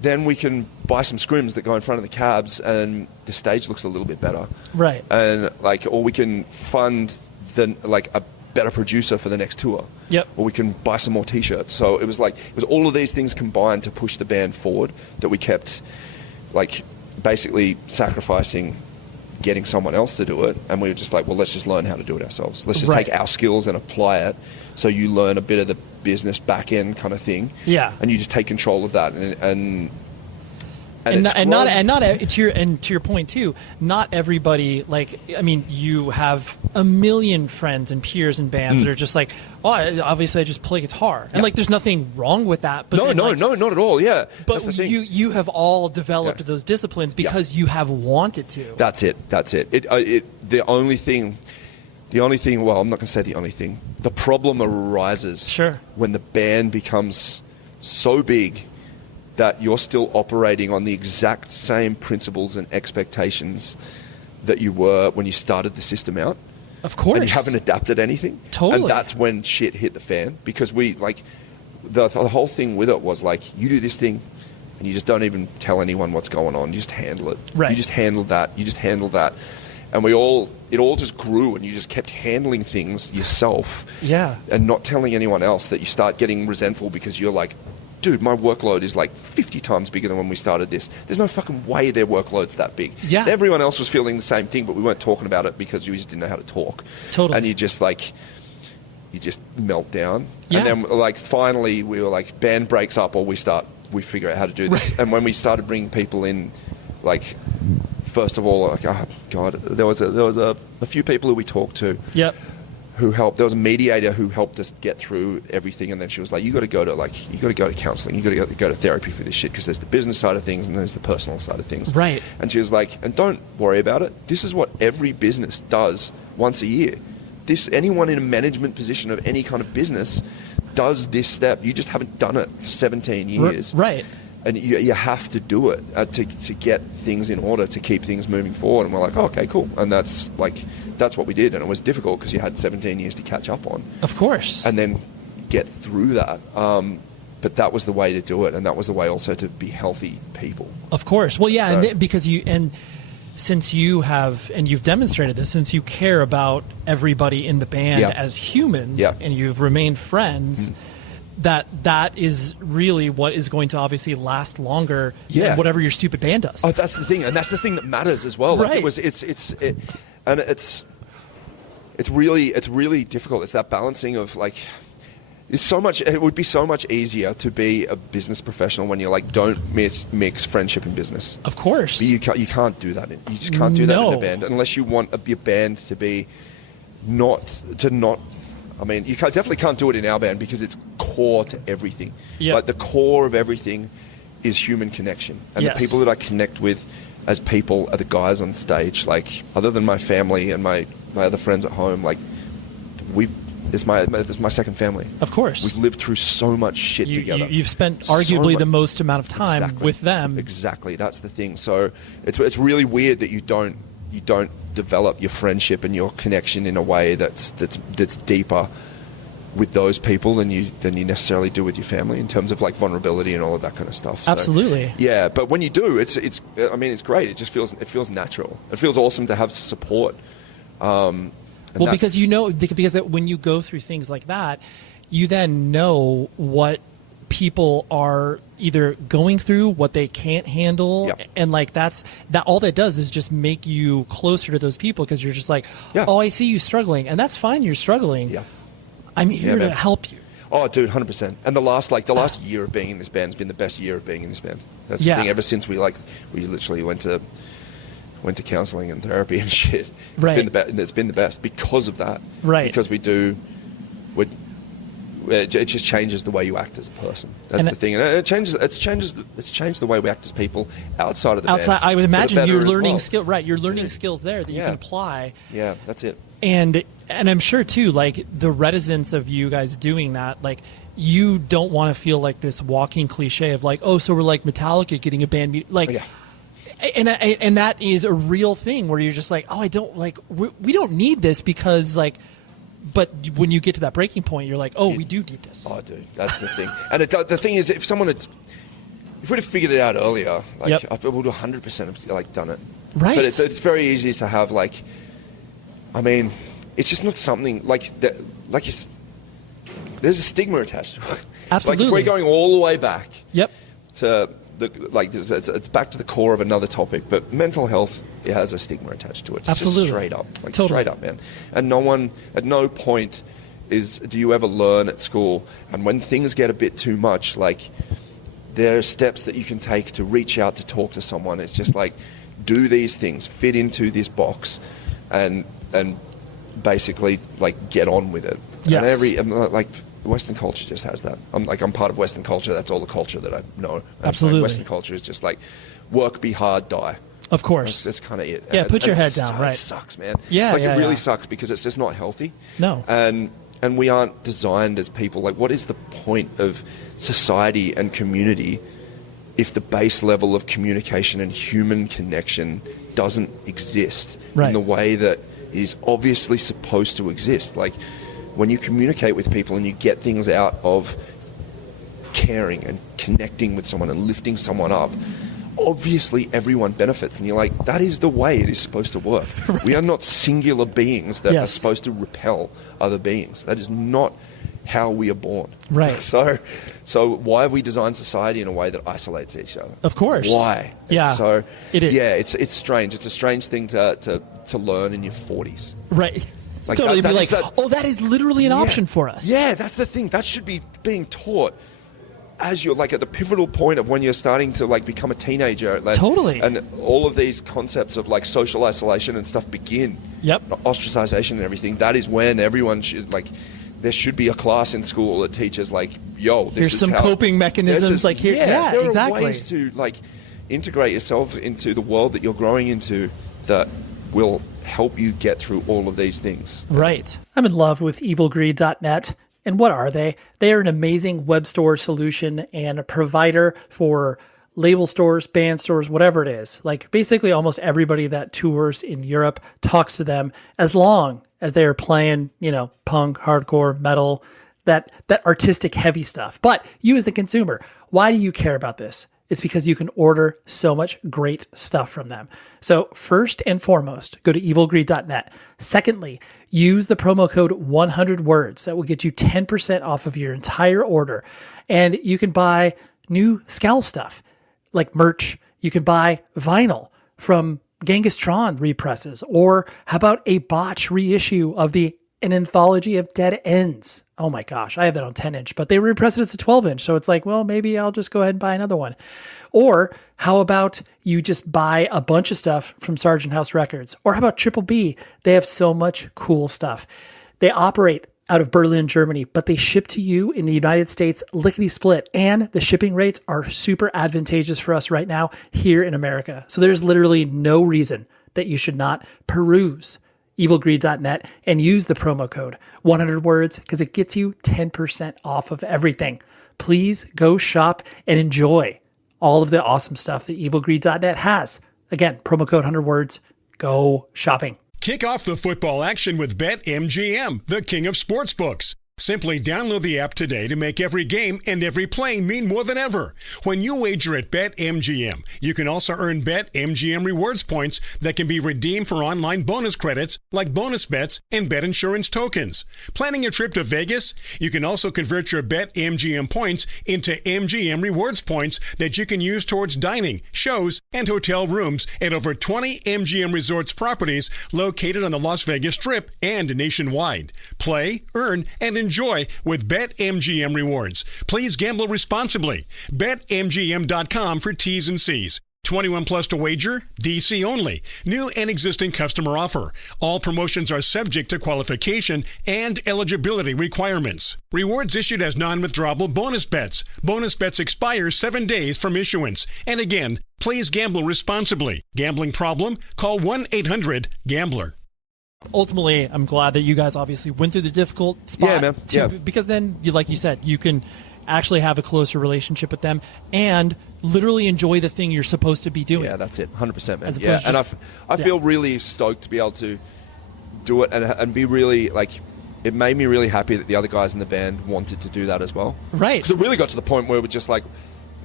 then we can buy some scrims that go in front of the cabs and the stage looks a little bit better. Right. And or we can fund a better producer for the next tour. Yep. Or we can buy some more t-shirts. So it was all of these things combined to push the band forward that we kept basically sacrificing getting someone else to do it. And we were just well, let's just learn how to do it ourselves. Let's just take our skills and apply it. So you learn a bit of the business back end kind of thing. Yeah. And you just take control of that and to your point too, not everybody, you have a million friends and peers and bands that are just obviously I just play guitar. And there's nothing wrong with that. But no, not at all. Yeah. But you have all developed those disciplines because you have wanted to. That's it. The only thing, well, I'm not going to say the only thing. The problem arises when the band becomes so big that you're still operating on the exact same principles and expectations that you were when you started the system out. Of course. And you haven't adapted anything. Totally. And that's when shit hit the fan, because we, the whole thing with it was you do this thing and you just don't even tell anyone what's going on. You just handle it. Right. You just handle that. And it all just grew, and you just kept handling things yourself. Yeah. And not telling anyone else, that you start getting resentful because you're dude, my workload is 50 times bigger than when we started this. There's no fucking way their workload's that big. Yeah. Everyone else was feeling the same thing, but we weren't talking about it because we just didn't know how to talk. Totally. And you just melt down. Yeah. And then finally we were band breaks up, or we figure out how to do this. Right. And when we started bringing people in, first of all, oh God, there was a few people who we talked to. Yep. Who helped? There was a mediator who helped us get through everything, and then she was you got to go to counselling, you got to go to therapy for this shit, because there's the business side of things and there's the personal side of things. Right. And she was and don't worry about it. This is what every business does once a year. Anyone in a management position of any kind of business does this step. You just haven't done it for 17 years. Right. And you have to do it to get things in order, to keep things moving forward. And we're oh, okay, cool. And that's what we did. And it was difficult because you had 17 years to catch up on. Of course. And then get through that. But that was the way to do it. And that was the way also to be healthy people. Of course. Well, yeah, so, since you have, and you've demonstrated this, since you care about everybody in the band as humans, and you've remained friends, that is really what is going to obviously last longer than whatever your stupid band does. Oh, that's the thing, and that's the thing that matters as well. Right. It's really difficult. It's that balancing of it would be so much easier to be a business professional when you don't mix friendship and business. Of course. But you can't do that. You just can't do that in a band unless you want your band to be not. I mean, you definitely can't do it in our band because it's core to everything. Yep. The core of everything is human connection. And the people that I connect with as people are the guys on stage. Other than my family and my other friends at home, it's my second family. Of course. We've lived through so much shit together. You've spent arguably the most amount of time with them. Exactly. That's the thing. So it's really weird that you don't develop your friendship and your connection in a way that's deeper with those people than you necessarily do with your family in terms of vulnerability and all of that kind of stuff. Absolutely. So, yeah, but when you do, it's great. It just feels natural. It feels awesome to have support. Because when you go through things like that, you then know what people are either going through, what they can't handle, and that all that does is just make you closer to those people, because you're just oh, I see you struggling, and that's fine, you're struggling. I'm here to help you. Oh, dude, 100%. And the last year of being in this band has been the best year of being in this band. That's the thing. Ever since we literally went to counseling and therapy and shit. Right. It's been the best because of that. Right. Because it just changes the way you act as a person. That's the thing. And it's changed the way we act as people outside of the band. I would imagine you're learning You're learning skills there that you can apply. Yeah, that's it. And I'm sure too, the reticence of you guys doing that, you don't want to feel like this walking cliche of so we're like Metallica getting a band and that is a real thing where you're just oh, I don't we don't need this because But when you get to that breaking point, you're like, oh, we do need this. Oh, dude, that's the thing. And the thing is, if we'd have figured it out earlier, like I would 100% have like done it. Right. But it's very easy to have like, I mean, it's just not something like that. Like there's a stigma attached to it. Absolutely. Like if we're going all the way back. Yep. To it's back to the core of another topic, but mental health, it has a stigma attached to it. It's Absolutely. Just straight up, like totally. straight up, man. And at no point do you ever learn at school. And when things get a bit too much, like there are steps that you can take to reach out to talk to someone. It's just like do these things, fit into this box, and basically like get on with it. Yes. And like Western culture just has that. I'm part of Western culture. That's all the culture that I know. Absolutely. Western culture is just like work, be hard, die. Of course. That's kind of it. Yeah, put your head down, right. It sucks, man. Yeah, Like it really sucks because it's just not healthy. No. And we aren't designed as people. Like what is the point of society and community if the base level of communication and human connection doesn't exist in the way that is obviously supposed to exist? Like when you communicate with people and you get things out of caring and connecting with someone and lifting someone up, obviously everyone benefits. And you're like, that is the way it is supposed to work. Right. We are not singular beings that are supposed to repel other beings. That is not how we are born. Right. So why have we designed society in a way that isolates each other? Of course. Why? Yeah. So it is. Yeah, it's strange. It's a strange thing to learn in your 40s. Right. Like totally that, be like, that is literally an option for us. Yeah, that's the thing. That should be being taught as you're like at the pivotal point of when you're starting to like become a teenager. Like, totally. And all of these concepts of like social isolation and stuff begin. Yep. Ostracization and everything. That is when everyone should like, there should be a class in school that teaches like, yo, there's some coping mechanisms like here. Yeah, there exactly. are ways to like integrate yourself into the world that you're growing into that will help you get through all of these things. Right. I'm in love with evilgreed.net. And what are they? They are an amazing web store solution and a provider for label stores, band stores, whatever it is. Like basically almost everybody that tours in Europe talks to them as long as they are playing, punk, hardcore, metal, that artistic heavy stuff. But you as the consumer, why do you care about this? It's because you can order so much great stuff from them. So first and foremost, go to evilgreed.net. Secondly, use the promo code 100words. That will get you 10% off of your entire order. And you can buy new Scowl stuff like merch. You can buy vinyl from Genghis Tron represses. Or how about a botch reissue of an anthology of Dead Ends? Oh my gosh, I have that on 10-inch, but they repressed it as a 12-inch. So it's like, well, maybe I'll just go ahead and buy another one. Or how about you just buy a bunch of stuff from Sargent House Records? Or how about Triple B? They have so much cool stuff. They operate out of Berlin, Germany, but they ship to you in the United States lickety split. And the shipping rates are super advantageous for us right now here in America. So there's literally no reason that you should not peruse evilgreed.net and use the promo code 100words because it gets you 10% off of everything. Please go shop and enjoy all of the awesome stuff that evilgreed.net has. Again, promo code 100words. Go shopping. Kick off the football action with BetMGM, the king of sportsbooks. Simply download the app today to make every game and every play mean more than ever. When you wager at BetMGM, you can also earn BetMGM rewards points that can be redeemed for online bonus credits like bonus bets and bet insurance tokens. Planning a trip to Vegas? You can also convert your BetMGM points into MGM rewards points that you can use towards dining, shows, and hotel rooms at over 20 MGM Resorts properties located on the Las Vegas Strip and nationwide. Play, earn, and enjoy with BetMGM rewards. Please gamble responsibly. BetMGM.com for T's and C's. 21 plus to wager, DC only. New and existing customer offer. All promotions are subject to qualification and eligibility requirements. Rewards issued as non-withdrawable bonus bets. Bonus bets expire 7 days from issuance. And again, please gamble responsibly. Gambling problem? Call 1-800-GAMBLER. Ultimately, I'm glad that you guys obviously went through the difficult spot. Yeah, man. Yeah. Because then, like you said, you can actually have a closer relationship with them and literally enjoy the thing you're supposed to be doing. Yeah, that's it. 100%, man. Yeah, and I feel really stoked to be able to do it and be really, like, it made me really happy that the other guys in the band wanted to do that as well. Right. Because it really got to the point where we're just like,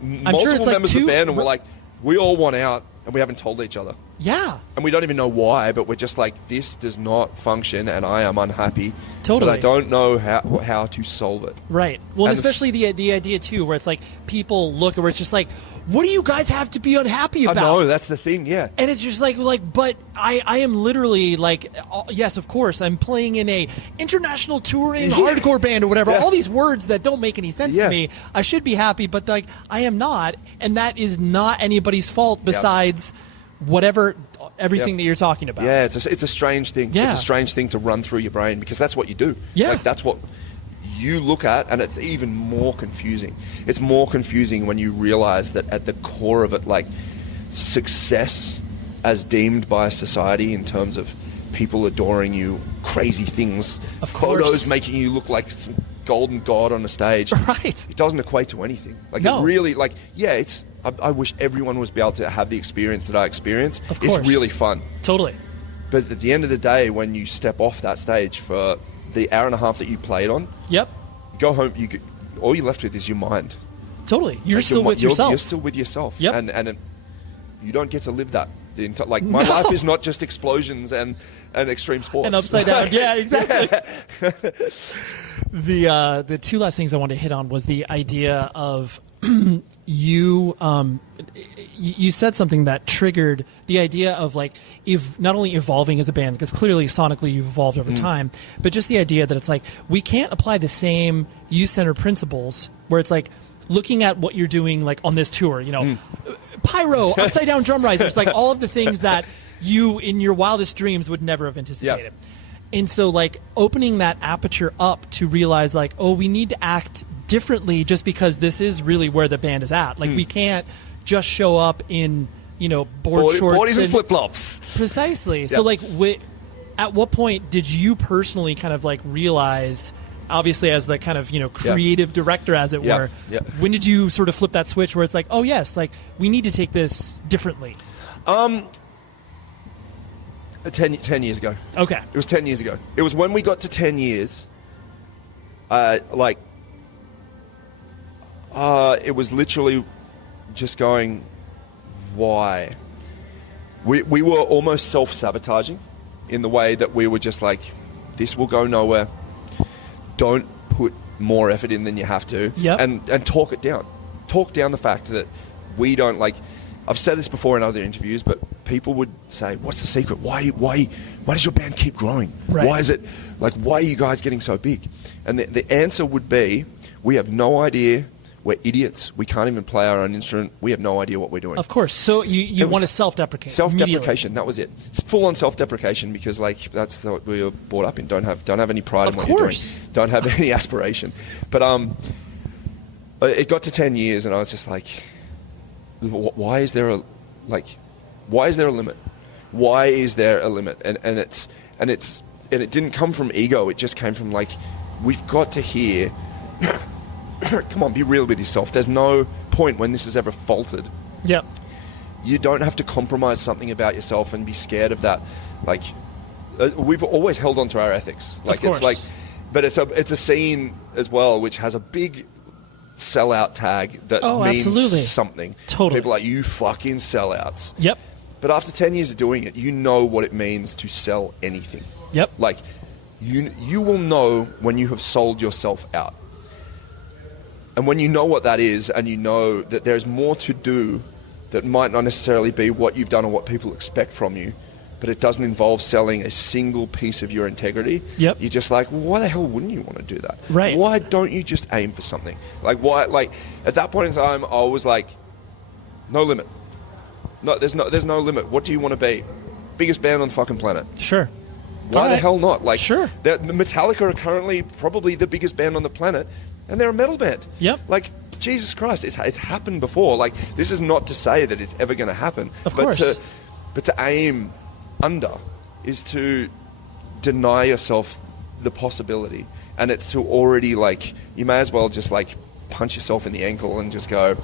I'm sure it's members like of the band, and we're like, we all want out, and we haven't told each other. Yeah. And we don't even know why, but we're just like, this does not function, and I am unhappy. Totally. But I don't know how to solve it. Right. Well, and And especially the idea, too, where it's like people look, where it's just like, what do you guys have to be unhappy about? I know, that's the thing, yeah. And it's just like, but I am literally like, yes, of course, I'm playing in a international touring hardcore band or whatever. Yeah. All these words that don't make any sense Yeah. to me. I should be happy, but like, I am not. And that is not anybody's fault besides everything that you're talking about. Yeah, it's a strange thing. Yeah. It's a strange thing to run through your brain because that's what you do. Yeah. Like, that's what you look at, and it's even more confusing. It's more confusing when you realize that at the core of it, like, success as deemed by society in terms of people adoring you, crazy things, Of photos course. making you look like some golden god on a stage. Right. It doesn't equate to anything. Like, No. it really, like, yeah, it's... I wish everyone was able to have the experience that I experienced. Of course. It's really fun. Totally. But at the end of the day, when you step off that stage for the hour and a half that you played on, Yep. you go home, all you're left with is your mind. Totally. You're Like, still with yourself. You're still with yourself. Yep. And you don't get to live that. Like, my life is not just explosions and extreme sports. And upside down. Yeah, exactly. The two last things I wanted to hit on was the idea of you said something that triggered the idea of like not only evolving as a band, because clearly sonically you've evolved over time, but just the idea that it's like we can't apply the same youth-centered principles where it's like looking at what you're doing like on this tour, pyro, upside down drum risers, like all of the things that you in your wildest dreams would never have anticipated. Yeah. And so like opening that aperture up to realize like, oh, we need to act differently just because this is really where the band is at. Like we can't just show up in, board shorts. Boardies and flip-flops. Precisely. So like at what point did you personally kind of like realize, obviously as the kind of, creative director as it were, when did you sort of flip that switch where it's like, oh yes, like we need to take this differently? 10 years ago. Okay. It was 10 years ago. It was when we got to 10 years, it was literally just going, why? We were almost self-sabotaging in the way that we were just like, this will go nowhere. Don't put more effort in than you have to. Yep. And talk it down. Talk down the fact that we don't like... I've said this before in other interviews, but people would say, what's the secret? Why does your band keep growing? Right. Why are you guys getting so big? And the answer would be, we have no idea. We're idiots. We can't even play our own instrument. We have no idea what we're doing. Of course. So you want to self-deprecate. Self-deprecation. That was it. It's full-on self-deprecation because that's what we were brought up in. Don't have any pride in what you're doing. Don't have any aspiration. But it got to 10 years and I was just like, why is there a limit? Why is there a limit? And it didn't come from ego. It just came from like, we've got to hear. Come on, be real with yourself. There's no point when this has ever faltered. Yep. You don't have to compromise something about yourself and be scared of that. Like, we've always held on to our ethics. Like, of course. It's like, but it's a scene as well which has a big sellout tag that means absolutely. something. Totally. People are like, you fucking sellouts. Yep. But after 10 years of doing it, you know what it means to sell anything. Yep. Like, you will know when you have sold yourself out. And when you know what that is, and you know that there's more to do that might not necessarily be what you've done or what people expect from you, but it doesn't involve selling a single piece of your integrity, Yep. you're just like, well, why the hell wouldn't you want to do that? Right. Why don't you just aim for something? Like, why? Like, at that point in time, I was like, no limit. No, there's no limit. What do you want to be? Biggest band on the fucking planet. Sure. Why the hell not? Like, sure. Metallica are currently probably the biggest band on the planet, and they're a metal band. Yep. Like, Jesus Christ, it's happened before. Like, this is not to say that it's ever going to happen. Of course. But to aim under is to deny yourself the possibility, and it's to already, like, you may as well just like punch yourself in the ankle and just go,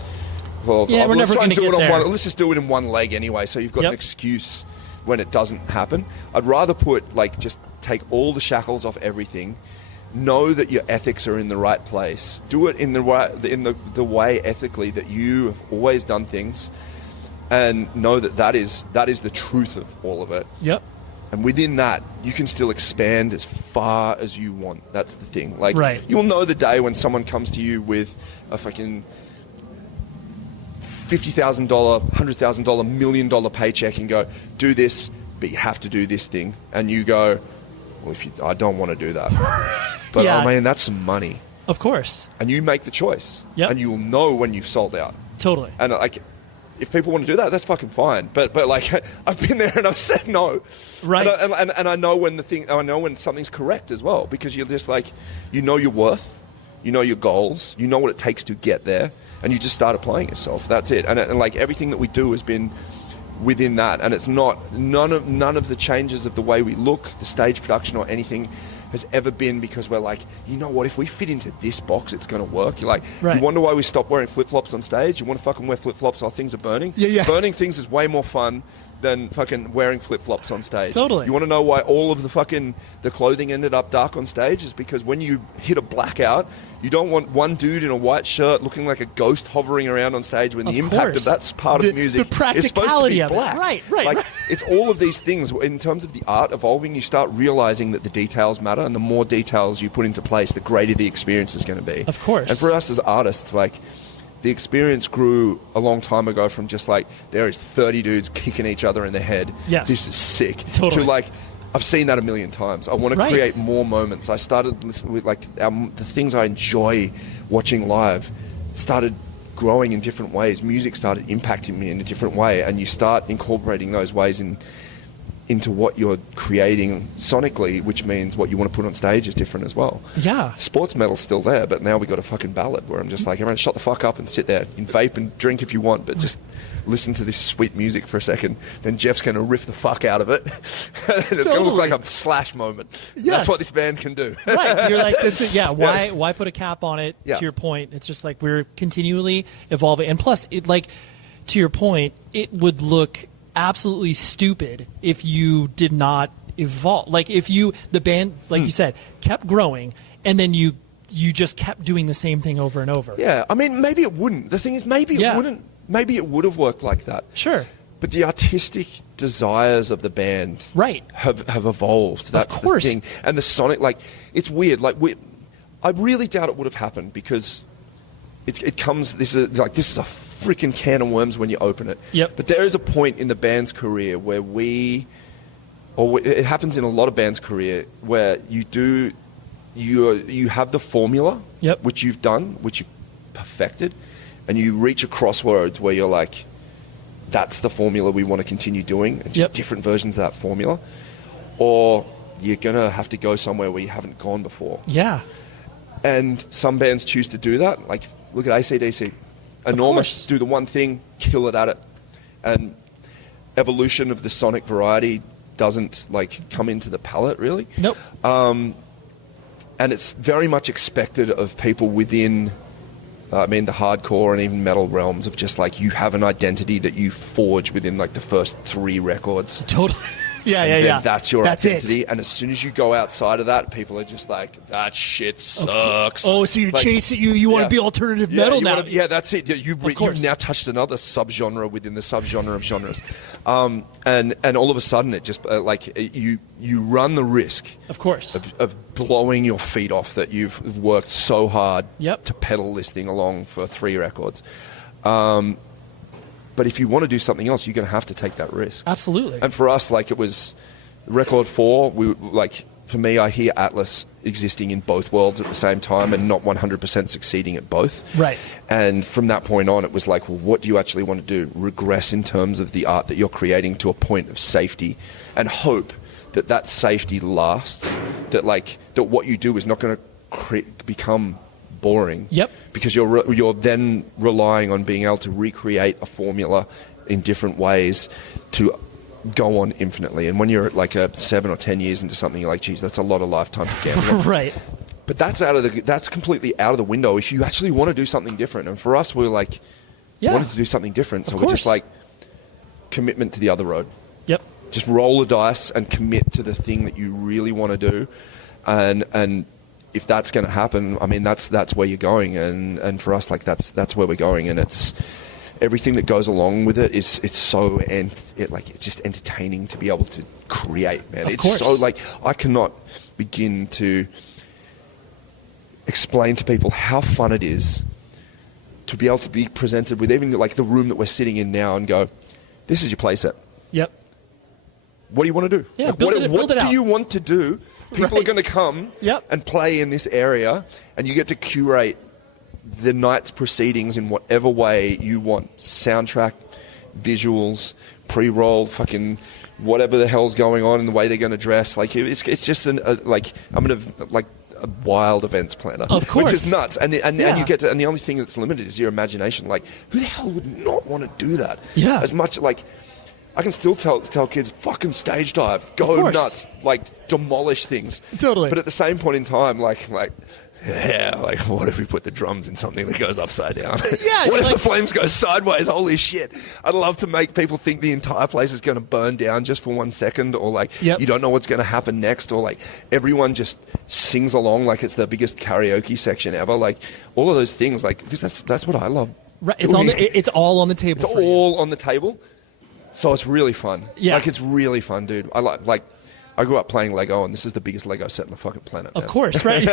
well, yeah, we're never going to get there. Let's just do it in one leg anyway. So you've got Yep. an excuse when it doesn't happen. I'd rather just take all the shackles off everything, know that your ethics are in the right place, do it in the way ethically that you have always done things, and know that is the truth of all of it. Yep. And within that, you can still expand as far as you want. That's the thing. Like, right. You'll know the day when someone comes to you with a fucking $50,000, $100,000, $1 million paycheck and go, do this, but you have to do this thing. And you go, well, I don't want to do that. But yeah. I mean, that's some money. Of course. And you make the choice. Yep. And you'll know when you've sold out. Totally. And like, if people want to do that, that's fucking fine. But like, I've been there and I've said no. Right. And I know when something's correct as well, because you're just like, you know your worth, you know your goals, you know what it takes to get there, and you just start applying yourself. That's it. And like everything that we do has been within that, and it's none of the changes of the way we look, the stage production or anything has ever been because we're like, you know what, if we fit into this box, it's going to work. You're like, right. You wonder why we stopped wearing flip-flops on stage? You want to fucking wear flip-flops while things are burning? Yeah. Burning things is way more fun than fucking wearing flip-flops on stage. Totally. You want to know why all of the clothing ended up dark on stage? Is because when you hit a blackout, you don't want one dude in a white shirt looking like a ghost hovering around on stage when the impact of that part of music is supposed to be black. Right. Like, it's all of these things. In terms of the art evolving, you start realizing that the details matter, and the more details you put into place, the greater the experience is going to be. Of course. And for us as artists, like, the experience grew a long time ago from just like, there is 30 dudes kicking each other in the head. Yes. This is sick. Totally. To like, I've seen that a million times. I want to create more moments. I started with like the things I enjoy watching live started growing in different ways. Music started impacting me in a different way, and you start incorporating those ways into what you're creating sonically, which means what you want to put on stage is different as well. Yeah. Sports metal's still there, but now we got a fucking ballad where I'm just like, everyone shut the fuck up and sit there and vape and drink if you want, but just listen to this sweet music for a second. Then Jeff's going to riff the fuck out of it. And it's going to look like a Slash moment. Yes. That's what this band can do. Right. You're like, why put a cap on it? Yeah. To your point, it's just like we're continually evolving. And plus, it like, to your point, it would look absolutely stupid if you did not evolve. Like if the band, like you said, kept growing and then you just kept doing the same thing over and over. Yeah, I mean, maybe it wouldn't. The thing is, maybe it wouldn't. Maybe it would have worked like that. Sure. But the artistic desires of the band have evolved. That's of course. The thing. And the sonic, like, it's weird. Like, I really doubt it would have happened because it comes, this is a freaking can of worms when you open it. Yep. But there is a point in the band's career where it happens in a lot of bands' career where you have the formula, which you've done, which you've perfected, and you reach a crossroads where you're like, that's the formula we want to continue doing, and just different versions of that formula. Or you're going to have to go somewhere where you haven't gone before. Yeah. And some bands choose to do that. Like, look at AC/DC. Enormous, do the one thing, kill it at it. And evolution of the sonic variety doesn't like come into the palette really. Nope. And it's very much expected of people within the hardcore and even metal realms of just like, you have an identity that you forge within like the first 3 records. Totally. Yeah. That's your identity. It. And as soon as you go outside of that, people are just like, that shit sucks. Oh, so you're chasing you want to be alternative metal now. That's it. You've now touched another subgenre within the subgenre of genres. And all of a sudden it just you run the risk, of course, of blowing your feet off that you've worked so hard to pedal this thing along for 3 records. But if you want to do something else, you're going to have to take that risk. Absolutely. And for us, like, it was record 4. For me, I hear Atlas existing in both worlds at the same time and not 100% succeeding at both. Right. And from that point on, it was like, well, what do you actually want to do? Regress in terms of the art that you're creating to a point of safety, and hope that safety lasts. That what you do is not going to become boring. Yep. Because you're then relying on being able to recreate a formula in different ways to go on infinitely. And when you're like 7 or 10 years into something, you're like, geez, that's a lot of lifetime gambling. Right. But that's completely out of the window if you actually want to do something different. And for us, we're like, wanted to do something different. So we're just like, commitment to the other road. Yep. just roll the dice and commit to the thing that you really want to do, and if that's going to happen, I mean, that's where you're going, and for us, like that's where we're going, and it's everything that goes along with it is it's just entertaining to be able to create, man. It's so like I cannot begin to explain to people how fun it is to be able to be presented with even like the room that we're sitting in now and go, this is your playset. Yep. What do you want to do? Yeah, like, build what it do out. you want to do? People are going to come and play in this area, and you get to curate the night's proceedings in whatever way you want. Soundtrack, visuals, pre-roll, fucking whatever the hell's going on, and the way they're going to dress. Like it's just I'm going to like a wild events planner, of course, which is nuts. And you get to, and the only thing that's limited is your imagination. Like, who the hell would not want to do that? Yeah, as much like. I can still tell kids, fucking stage dive, go nuts, like demolish things. Totally. But at the same point in time, like what if we put the drums in something that goes upside down? Yeah. What if the flames go sideways? Holy shit. I'd love to make people think the entire place is going to burn down just for 1 second, or like you don't know what's going to happen next, or like everyone just sings along like it's the biggest karaoke section ever. Like all of those things, like, because that's what I love. Right. It's all on the table. It's all on the table. So it's really fun. Yeah. Like, it's really fun, dude. I grew up playing Lego, and this is the biggest Lego set on the fucking planet. Of course, right?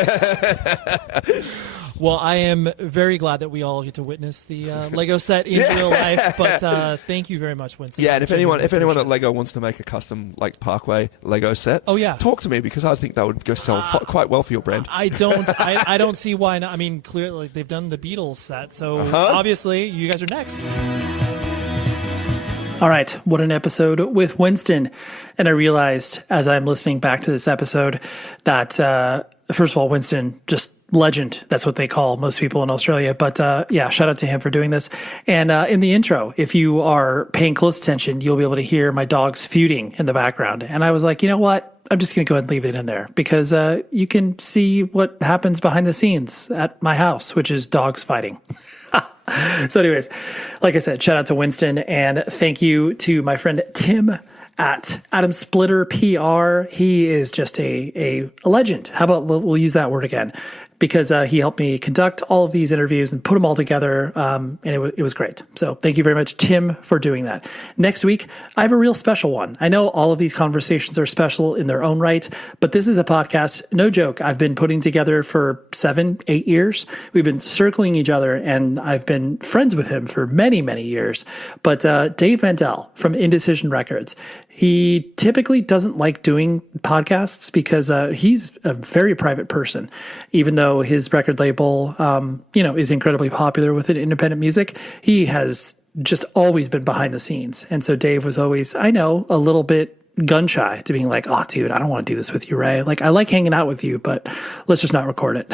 Well, I am very glad that we all get to witness the Lego set in real life. But thank you very much, Winston. Yeah, and if anyone at Lego wants to make a custom like Parkway Lego set, talk to me, because I think that would go sell quite well for your brand. I don't see why not. I mean, clearly they've done the Beatles set, so obviously you guys are next. All right, what an episode with Winston. And I realized as I'm listening back to this episode that, first of all, Winston, just legend. That's what they call most people in Australia. But shout out to him for doing this. And in the intro, if you are paying close attention, you'll be able to hear my dogs feuding in the background. And I was like, you know what? I'm just going to go ahead and leave it in there, because you can see what happens behind the scenes at my house, which is dogs fighting. So anyways, like I said, shout out to Winston, and thank you to my friend Tim at Adam Splitter PR. He is just a legend. How about we'll use that word again, because he helped me conduct all of these interviews and put them all together, and it was great. So thank you very much, Tim, for doing that. Next week, I have a real special one. I know all of these conversations are special in their own right, but this is a podcast, no joke, I've been putting together for 7-8 years. We've been circling each other, and I've been friends with him for many, many years. But Dave Mandel from Indecision Records, he typically doesn't like doing podcasts because he's a very private person, even though his record label, is incredibly popular within independent music. He has just always been behind the scenes. And so Dave was always, I know, a little bit gun shy to being like, oh, dude, I don't want to do this with you, Ray. Like, I like hanging out with you, but let's just not record it.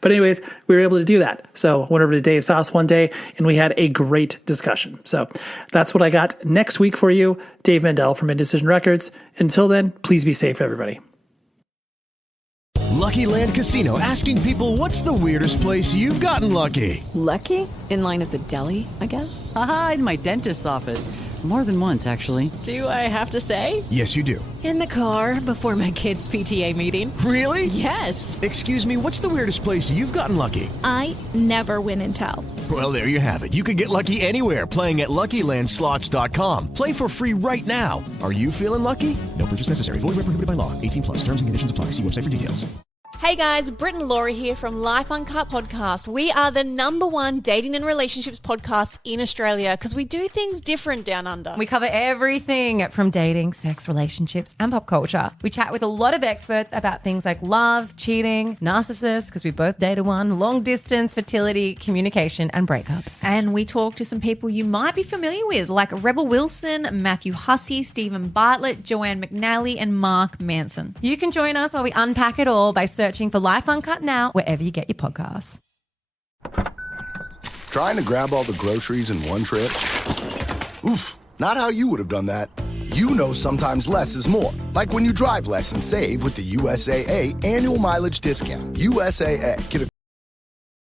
But anyways, we were able to do that. So I went over to Dave's house one day, and we had a great discussion. So that's what I got next week for you. Dave Mandel from Indecision Records. Until then, please be safe, everybody. Lucky Land Casino, asking people, what's the weirdest place you've gotten lucky? Lucky? In line at the deli, I guess? Aha, in my dentist's office. More than once, actually. Do I have to say? Yes, you do. In the car before my kids' PTA meeting. Really? Yes. Excuse me, what's the weirdest place you've gotten lucky? I never win and tell. Well, there you have it. You can get lucky anywhere, playing at LuckyLandSlots.com. Play for free right now. Are you feeling lucky? No purchase necessary. Void where prohibited by law. 18+. Terms and conditions apply. See website for details. Hey guys, Britt and Laura here from Life Uncut Podcast. We are the #1 dating and relationships podcast in Australia because we do things different down under. We cover everything from dating, sex, relationships, and pop culture. We chat with a lot of experts about things like love, cheating, narcissists, because we both dated one, long distance, fertility, communication, and breakups. And we talk to some people you might be familiar with, like Rebel Wilson, Matthew Hussey, Stephen Bartlett, Joanne McNally, and Mark Manson. You can join us while we unpack it all by searching for Life Uncut now, wherever you get your podcasts. Trying to grab all the groceries in one trip? Oof, not how you would have done that. You know sometimes less is more. Like when you drive less and save with the USAA annual mileage discount. USAA. Get a